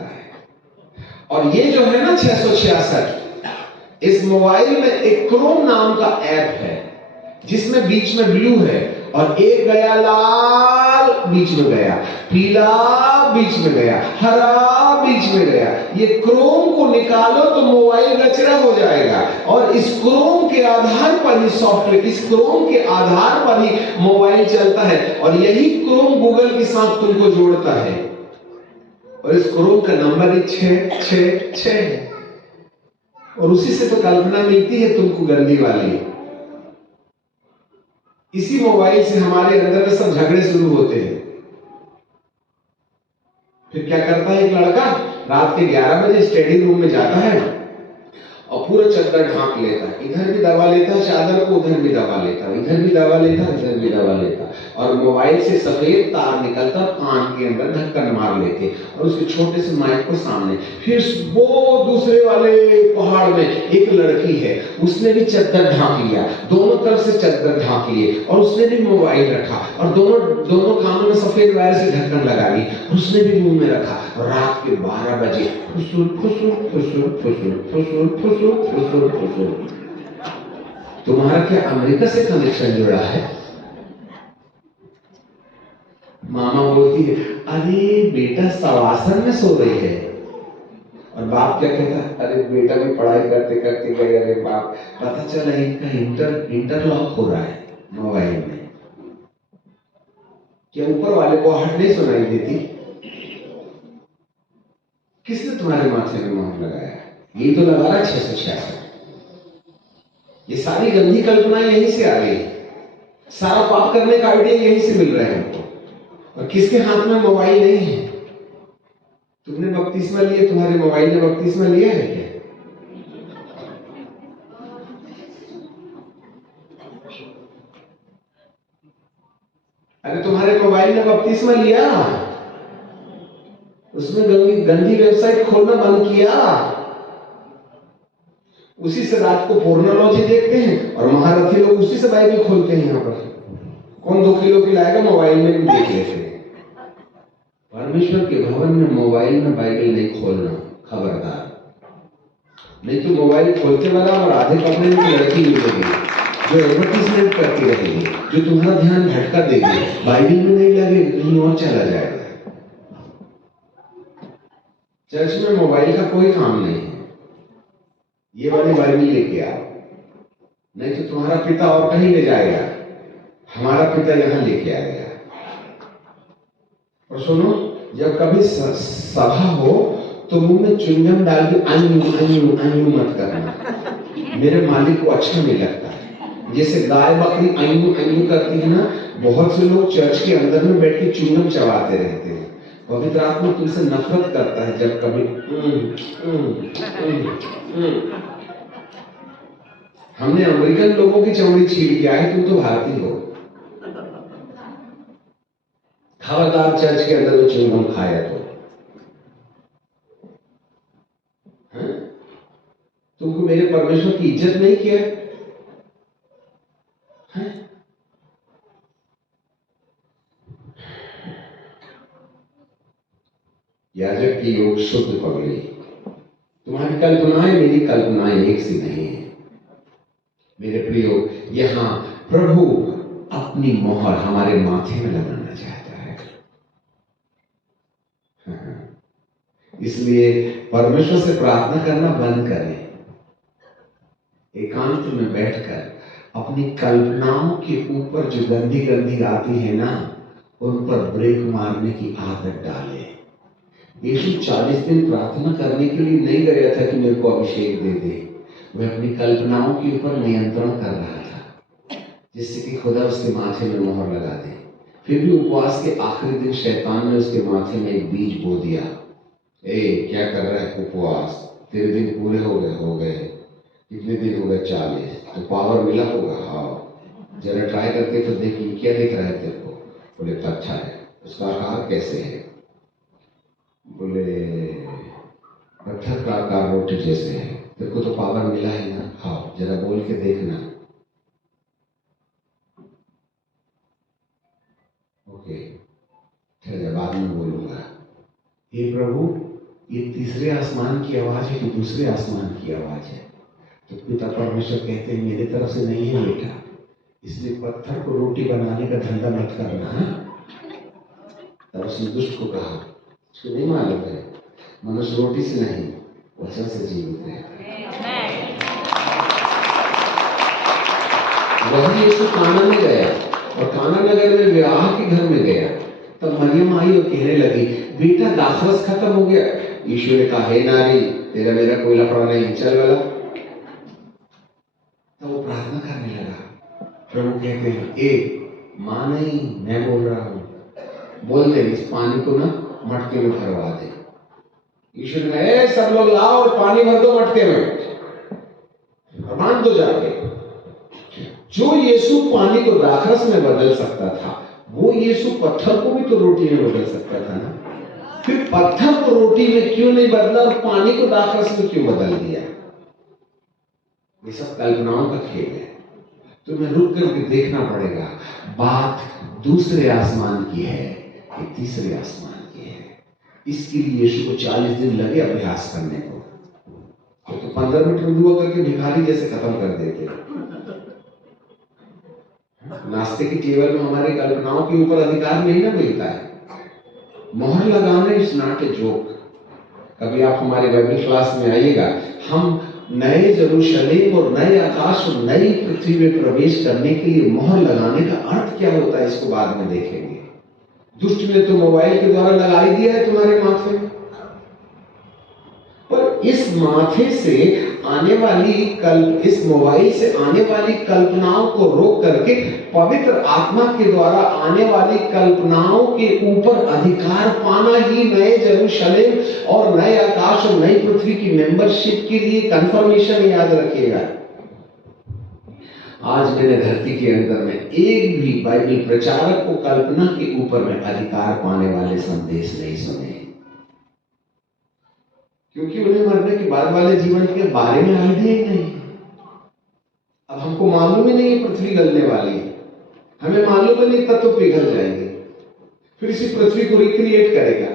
और ये जो है ना 666, इस मोबाइल में एक क्रोम नाम का ऐप है, जिसमें बीच में ब्लू है और एक गया लाल, बीच में गया पीला, बीच में गया हरा, बीच में गया। ये क्रोम को निकालो तो मोबाइल गचरा हो जाएगा, और इस क्रोम के आधार पर ही सॉफ्टवेयर, इस क्रोम के आधार पर ही मोबाइल चलता है, और यही क्रोम गूगल के साथ तुमको जोड़ता है। और इस क्रोम का नंबर 666 है, और उसी से तो कल्पना मिलती है तुमको गंदी वाली। इसी मोबाइल से हमारे अंदर में सब झगड़े शुरू होते हैं। फिर क्या करता है एक लड़का, रात के 11 बजे स्टडी रूम में जाता है और पूरा चद्दर ढांक लेता है, इधर भी दबा लेता है चादर को, उधर भी दबा लेता है, इधर भी दबा लेता है, इधर भी दबा लेता है, और मोबाइल से सफेद तार निकलता, कान के अंदर ढक्कन मार लेते, और उसके छोटे से माइक को सामने। फिर वो दूसरे वाले पहाड़ में एक लड़की है, उसने भी चद्दर ढांक लिया, दोनों तरफ से चद्दर ढांक लिए, और उसने भी मोबाइल रखा, और दोनों कानों में सफेद वायर से ढक्कन लगा ली, उसने भी मुंह में रखा, और रात के 12 बजे फुसुर फुसुर फुसुर फुसुर फुसुर फुसुर फुसुर फुसुर। तुम्हारा क्या अमेरिका से कनेक्शन जुड़ा है? मामा बोलती है, अरे बेटा शवासन में सो रही है, और बाप क्या कहता है, अरे बेटा भी पढ़ाई करते करते गए, अरे बाप पता चला इनका इंटरलॉक हो रहा है मोबाइल में। क्या ऊपर वाले को आहट नहीं सुनाई देती? किसने तुम्हारे माथे में मोहर लगाया? ये तो लगा रहा है 666। ये सारी गंदी कल्पनाएं यहीं से आ गई, सारा पाप करने का आइडिया यहीं से मिल रहा है हमको। और किसके हाथ में मोबाइल नहीं है? तुमने बपतिस्मा लिया, तुम्हारे मोबाइल ने बपतिस्मा लिया है क्या? अरे तुम्हारे मोबाइल ने बपतिस्मा लिया, उसमें गंदी वेबसाइट खोलना बंद किया, उसी से रात को पोर्नोलॉजी देखते हैं, और महारथी लोग उसी से बाइबल खोलते हैं। यहाँ पर कौन 2 किलो की लाएगा, मोबाइल में भी देख लेते हैं। परमेश्वर के भवन में मोबाइल में बाइबल नहीं खोलना, खबरदार। नहीं तो मोबाइल खोलते वाला और आधे कपड़े में लड़की मिलेगी जो एडवर्टीजमेंट करती रहेगी, जो तुम्हारा ध्यान भटका देगी, बाइबल में नहीं लगेगा, कहीं और चला जाएगा। चर्च में मोबाइल का कोई काम नहीं है, ये वाली बाइबल लेके आओ, नहीं तो तुम्हारा पिता और कहीं ले जाएगा, हमारा पिता यहां लेके आएगा। और सुनो, जब कभी सभा हो तो मुंह में च्युइंगम डाल के आयु मत करना, मेरे मालिक को अच्छा नहीं लगता है। जैसे गाय बकरी आइंगू आइंगू करती है ना, बहुत से लोग चर्च के अंदर में बैठ के चुंगम चबाते रहते हैं। पवित्र आत्मा तुमसे नफरत करता है जब कभी हमने अमेरिकन लोगों की चमड़ी छील के आए, तुम तो भारतीय हो। खबरदार चर्च के अंदर वो चुंगम खाया तो तुमको मेरे परमेश्वर की इज्जत नहीं किया है? याजक की योग शुद्ध पगड़ी। तुम्हारी कल्पनाएं मेरी कल्पनाएं एक सी नहीं है। मेरे प्रियो, यहां प्रभु अपनी मोहर हमारे माथे में लगाना चाहता है। इसलिए परमेश्वर से प्रार्थना करना बंद करें। एकांत में बैठकर अपनी कल्पनाओं के ऊपर जो गंदी गंदी आती है ना, उन पर ब्रेक मारने की आदत डालें। यीशु 40 दिन प्रार्थना करने के लिए नहीं गया था कि मेरे को अभिषेक दे दे। वह अपनी कल्पनाओं के ऊपर नियंत्रण कर रहा था, जिससे कि खुदा उसके माथे में मोहर लगा दे। फिर भी उपवास के आखिरी दिन शैतान ने उसके माथे में एक बीज बो दिया। क्या कर रहा है उपवास? तेरे दिन पूरे हो गए। कितने दिन हो गए? 40। तो पावर मिला होगा? हाँ, जरा ट्राई करके तो देखिए क्या दिख रहा है तेरे को। बोले तो अच्छा है। उसका आकार कैसे है? बोले पत्थर का आकार रोटी जैसे है। तेरे को तो पावर मिला है ना? हाँ, जरा बोल के देखना। ओके, ठहर, बाद में बोलूंगा। हे प्रभु, ये तीसरे आसमान की आवाज है कि दूसरे आसमान की आवाज है? तो पिता परमेश्वर कहते हैं मेरी तरफ से नहीं है बेटा, इसलिए पत्थर को रोटी बनाने का धंधा मत करना। तब उसने दुष्ट को कहा, उसको नहीं मालूम है मनुष्य रोटी से नहीं वचन से जीवित रहता है। वही यीशु काना में गया और काना नगर में विवाह के घर में गया। तब मरियम आई और कहने लगी, बेटा दाखरस खत्म हो गया। यीशु ने कहा, हे नारी, तेरा मेरा कोई लफड़ा नहीं, चल वाला। तब वो प्रार्थना करने लगा। प्रभु कहते हैं, मां नहीं, मैं बोल रहा हूं, बोल दे इस पानी को ना मटके में भरवा दे। यीशु ने कहा, सब लोग लाओ और पानी भर दो मटके में, बांध दो जाके। जो यीशु पानी को दाखरस में बदल सकता था, वो यीशु पत्थर को भी तो रोटी में बदल सकता था ना। फिर पत्थर को रोटी में क्यों नहीं बदला और पानी को दाखरस में क्यों बदल दिया? ये सब कल्पनाओं का खेल है। तुम्हें रुक करके देखना पड़ेगा। बात दूसरे आसमान की है, ये तीसरे आसमान की है। इसके लिए यीशु को 40 दिन लगे अभ्यास करने को। तो 15 मिनट में दुआ करके भिखारी जैसे खत्म कर देते। नाश्ते की टेबल में हमारी कल्पनाओं के ऊपर अधिकार नहीं ना मिलता है। मोहर लगाना इज नॉट ए जोक। कभी आप हमारे बाइबल क्लास में आइएगा, हम नए यरूशलेम और नए आकाश और नई पृथ्वी में प्रवेश करने के लिए मोहर लगाने का अर्थ क्या होता है, इसको बाद में देखेंगे। दुष्ट ने तो मोबाइल के द्वारा लगा ही दिया है तुम्हारे माथे में, पर इस माथे से आने वाली इस मोबाइल से आने वाली कल्पनाओं को रोक करके पवित्र आत्मा के द्वारा आने वाली कल्पनाओं के ऊपर अधिकार पाना ही नए यरूशलेम और नए आकाश और नई पृथ्वी की मेंबरशिप के लिए कंफर्मेशन। याद रखिएगा, आज मैंने धरती के अंदर में एक भी बाइबल प्रचारक को कल्पना के ऊपर में अधिकार पाने वाले संदेश नहीं सुने, क्योंकि उन्हें मरने के बाद वाले जीवन के बारे में आइडिया ही नहीं। अब हमको मालूम ही नहीं पृथ्वी गलने वाली है, हमें मालूम ही नहीं तत्व पिघल जाएंगे, फिर इसी पृथ्वी को रिक्रिएट करेगा,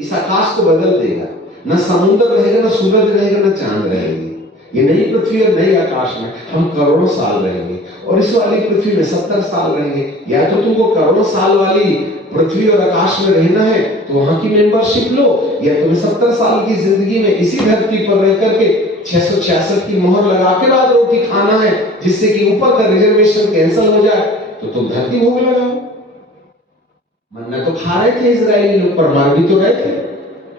इस आकाश को बदल देगा। न समुद्र रहेगा, न सूरज रहेगा, न चांद रहेगी। ये नई पृथ्वी और नई आकाश में हम करोड़ों साल रहेंगे और इस वाली पृथ्वी में 70 साल रहेंगे। या तो तुमको करोड़ों साल वाली पृथ्वी और आकाश में रहना है तो वहां की मेंबरशिप लो, या तुम्हें 70 साल की जिंदगी में इसी धरती पर रह करके 666 की मोहर लगा के बाद रोटी खाना है, जिससे कि ऊपर का रिजर्वेशन कैंसिल हो जाए, तो तुम धरती भोग लगाओ। मन्ना तो खा रहे थे इजरायली लोग, पर मर भी तो रहे थे,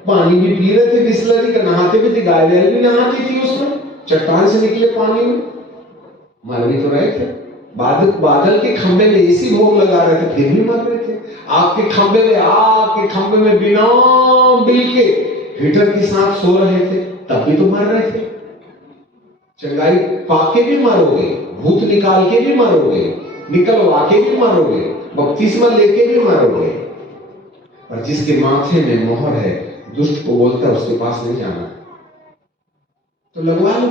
पानी भी पी रहे थे, बिस्लरी का नहाते भी थे, गाय बैल भी नहाती थी उसमें, चट्टान से निकले पानी में, मर भी तो रहे थे। बादल के खंभे में एसी भोग लगा रहे थे, फिर भी मर रहे थे। आग के खंभे में बिना बिल के हीटर के साथ सो रहे थे, तब भी तो मर रहे थे। चंगाई पाके भी मरोगे, भूत निकाल के भी मरोगे, निकलवा के भी मरोगे, बपतिस्मा लेके भी मरोगे। और जिसके माथे में मोहर है, दुष्ट को बोलता है उसके पास नहीं जाना, तो लगवा लो।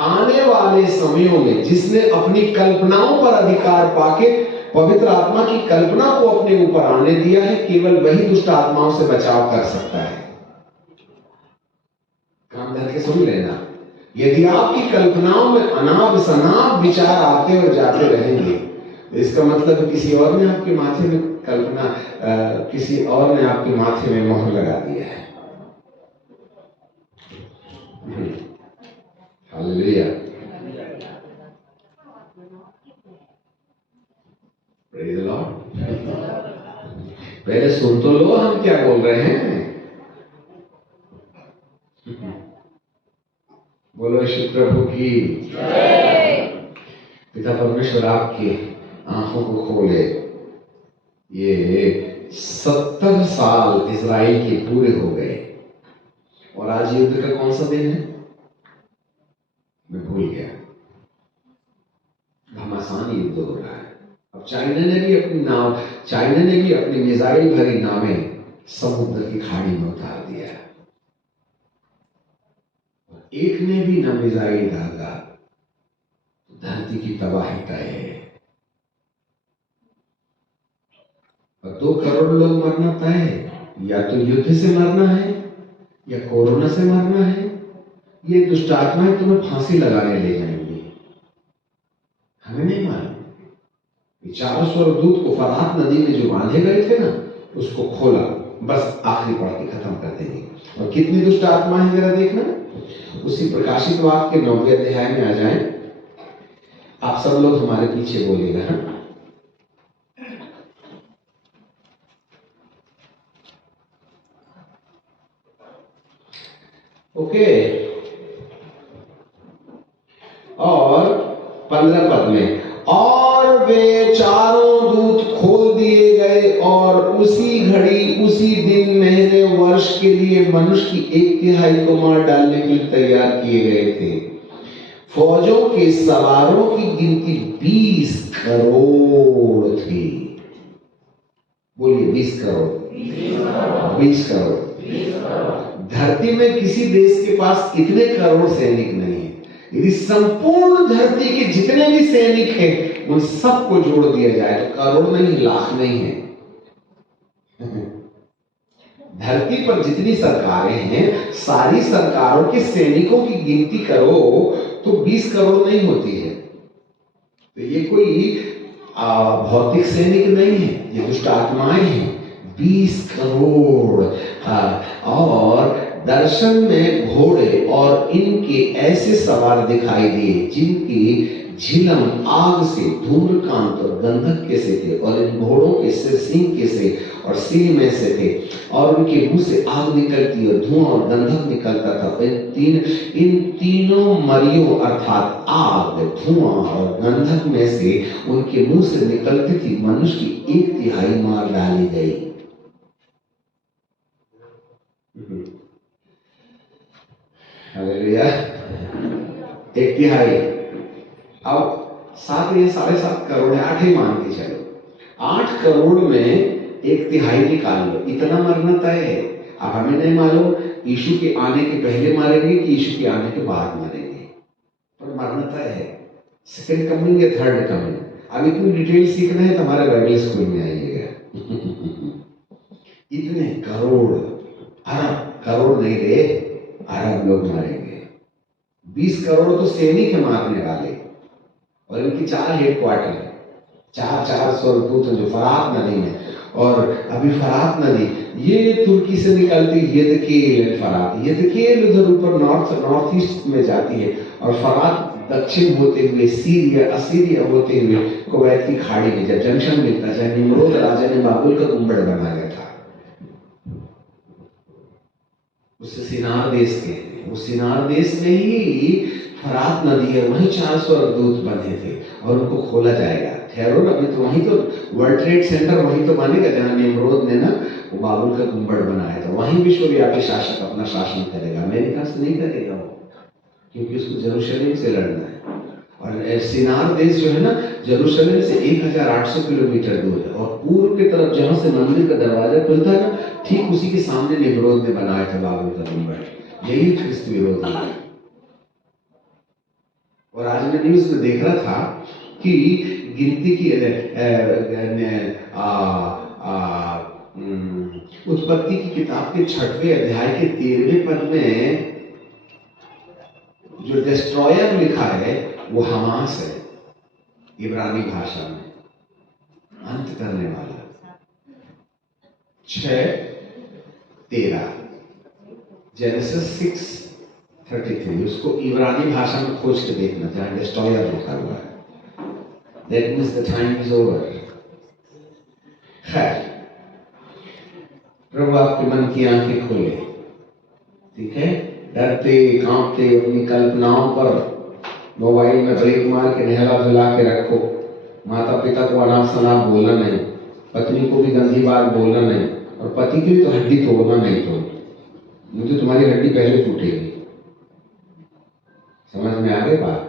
आने वाले समयों में जिसने अपनी कल्पनाओं पर अधिकार पाके पवित्र आत्मा की कल्पना को अपने ऊपर आने दिया है, केवल वही दुष्ट आत्माओं से बचाव कर सकता है। काम करके सुन लेना, यदि आपकी कल्पनाओं में अनाप शनाप विचार आते और जाते रहेंगे, तो इसका मतलब किसी और ने आपके माथे में किसी और ने आपके माथे में मोहर लगा दिया है। Hallelujah, praise the Lord. पहले सुन तो लो हम क्या बोल रहे हैं। बोलो यीशु प्रभु की जय। पिता परमेश्वर आपकी आंखों को खोले। ये 70 साल इजराइल के पूरे हो गए और आज युद्ध का कौन सा दिन है मैं भूल गया। घमासान युद्ध हो रहा है। अब चाइना ने भी अपनी मिसाइल भरी नावें समुद्र की खाड़ी में उतार दिया। एक ने भी न मिसाइल दागा, धरती की तबाही तय है। और 2 करोड़ लोग मरना तय है। या तो युद्ध से मरना है या कोरोना से मरना है। ये दुष्ट आत्माएं तुम्हें फांसी लगाने ले जाएंगी, हमें नहीं मालूम। 4 स्वर्गदूत को फरात नदी में जो बांधे गए थे ना, उसको खोला, बस आखिरी पढ़ के खत्म कर देंगे। और कितनी दुष्ट आत्माएं जरा देखना। उसी प्रकाशित वाक्य के 9वें अध्याय में आ जाएं। आप सब लोग हमारे पीछे बोलिएगा। हाँ, ओके। और 15 पद में, और वे चारों दूत खोल दिए गए और उसी घड़ी उसी दिन महीने वर्ष के लिए मनुष्य की 1/3 को मार डालने के लिए तैयार किए गए थे। फौजों के सवारों की गिनती 20 करोड़ थी। बोलिए 20 करोड़। 20 करोड़। धरती में किसी देश के पास इतने करोड़ सैनिक नहीं है। यदि संपूर्ण धरती के जितने भी सैनिक हैं उन सबको जोड़ दिया जाए तो करोड़ नहीं, लाख नहीं है। धरती पर जितनी सरकारें हैं, सारी सरकारों के सैनिकों की गिनती करो तो 20 करोड़ नहीं होती है। तो ये कोई भौतिक सैनिक नहीं है, ये दुष्ट आत्माएं हैं। 20 करोड़। और दर्शन में घोड़े और इनके ऐसे सवार दिखाई दिए जिनकी झिलम आग से, धूम्रकांत और गंधक के से थे, और इन घोड़ों के सिर सिंह के से और सिंह में से थे, और उनके मुंह से आग निकलती और धुआं और गंधक निकलता था। इन तीनों मरियों अर्थात आग, धुआं और गंधक में से उनके मुंह से निकलती थी मनुष्य की 1/3 मार डाली गई। हालेलुया। 1/3। अब 7 या 7.5 करोड़ है, 8 ही मान के चलो। 8 करोड़ में 1/3 निकाल लो, इतना मरना तय है। अब हमें नहीं मालूम यीशु के आने के पहले मरेंगे कि यीशु के आने के बाद मरेंगे, पर मरना तय है। सेकंड कमिंग या थर्ड कमिंग। अब इतनी डिटेल सीखना है तो हमारे बाइबल स्कूल में आइएगा। इतने करोड़, अरब, करोड़ नहीं रे, अरब लोग मरेंगे। 20 करोड़ तो सैनिक है मारने वाले, और इनकी 4 हेडक्वार्टर है। 4 स्वर्गदूत जो फरात नदी में, और अभी फरात नदी ये तुर्की से निकलती, येदकेल फरात, येदकेल उधर ऊपर नॉर्थ ईस्ट में जाती है, और फरात दक्षिण होते हुए असीरिया होते हुए कुवैत की खाड़ी में जब जंक्शन मिलता है, निम्रोद राजा ने बाबुल का गुंबद बनाया था, उस सिनार देश के, उस सिनार देश में ही फरात नदी है, वहीं 4 स्वर्गदूत बंधे थे और उनको खोला जाएगा। ठहरो ना, अभी तो वहीं तो वर्ल्ड ट्रेड सेंटर वहीं तो बनेगा जहाँ निम्रोद ने ना वो बाबुल का गुंबद बनाया था। वहीं विश्वव्यापी शासक अपना शासन करेगा, अमेरिका से नहीं करेगा वो, क्योंकि उसको जेरूशलेम से लड़ना है। और सिनार देश जो है ना, जेरूशलेम से 1800 किलोमीटर दूर है, और पूर्व की तरफ जहाँ से मंदिर का दरवाजा खुलता है ना, ठीक उसी के सामने निम्रोद ने बनाया था बाबुल का गुंबद। यही ख्रिस्त विरोधी है। और आज मैं न्यूज में देख रहा था कि गिनती की उत्पत्ति की किताब के 6वें अध्याय के 13वें पद में जो डिस्ट्रॉयर लिखा है वो हमास है, इब्रानी भाषा में अंत करने वाला। 6:13 जेनेसिस 6:33, उसको इब्रानी भाषा में खोज के देखना, जहां डिस्ट्रॉयर लिखा हुआ है। That means the time is over. खैर, प्रभु आपके मन की आंखें खोले, ठीक है। डरते कांपते अपनी कल्पनाओं पर मोबाइल में ब्रेक मार के नहला धुला के रखो। माता पिता को अनाप शनाप बोलना नहीं, पत्नी को भी गंदी बात बोलना नहीं, और पति की भी तो हड्डी तोड़ना नहीं। तो मुझे तुम्हारी हड्डी पहले टूटेगी। समझ में आ गई बात?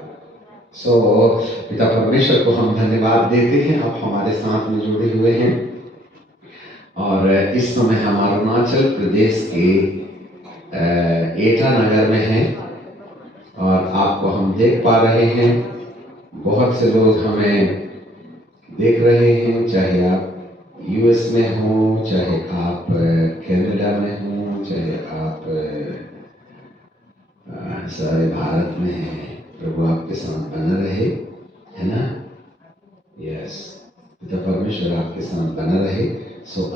पिता परमेश्वर को हम धन्यवाद देते हैं, आप हमारे साथ में जुड़े हुए हैं। और इस समय हम अरुणाचल प्रदेश के एटा नगर में हैं, और आपको हम देख पा रहे हैं। बहुत से लोग हमें देख रहे हैं, चाहे आप यूएस में हो, चाहे आप कनाडा में हो, चाहे आप सारे भारत में हैं। प्रभु आपके साथ बना रहे, है ना? यस, पिता परमेश्वर आपके साथ बना रहे।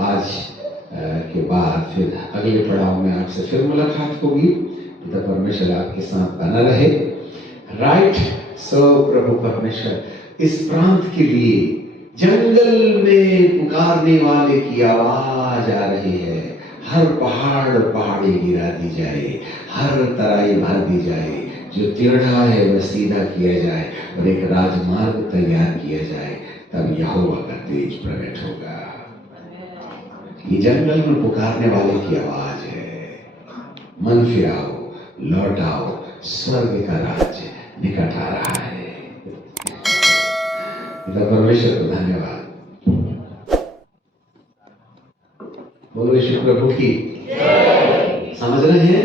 आज के बाद फिर अगले पड़ाव में आपसे फिर मुलाकात होगी। पिता परमेश्वर आपके साथ बना रहे। राइट। प्रभु परमेश्वर इस प्रांत के लिए जंगल में पुकारने वाले की आवाज आ रही है। हर पहाड़ पहाड़ी गिरा दी जाए, हर तराई भर दी जाए, जो टेढ़ा है वह सीधा किया जाए, और एक राजमार्ग तैयार किया जाए। तब यहोवा का तेज प्रकट होगा। ये जंगल में पुकारने वाले की आवाज है। मन फिराओ, लौट आओ, स्वर्ग का राज्य निकट आ रहा है। परमेश्वर को धन्यवाद। बोलो यीशु प्रभु की। समझ रहे हैं?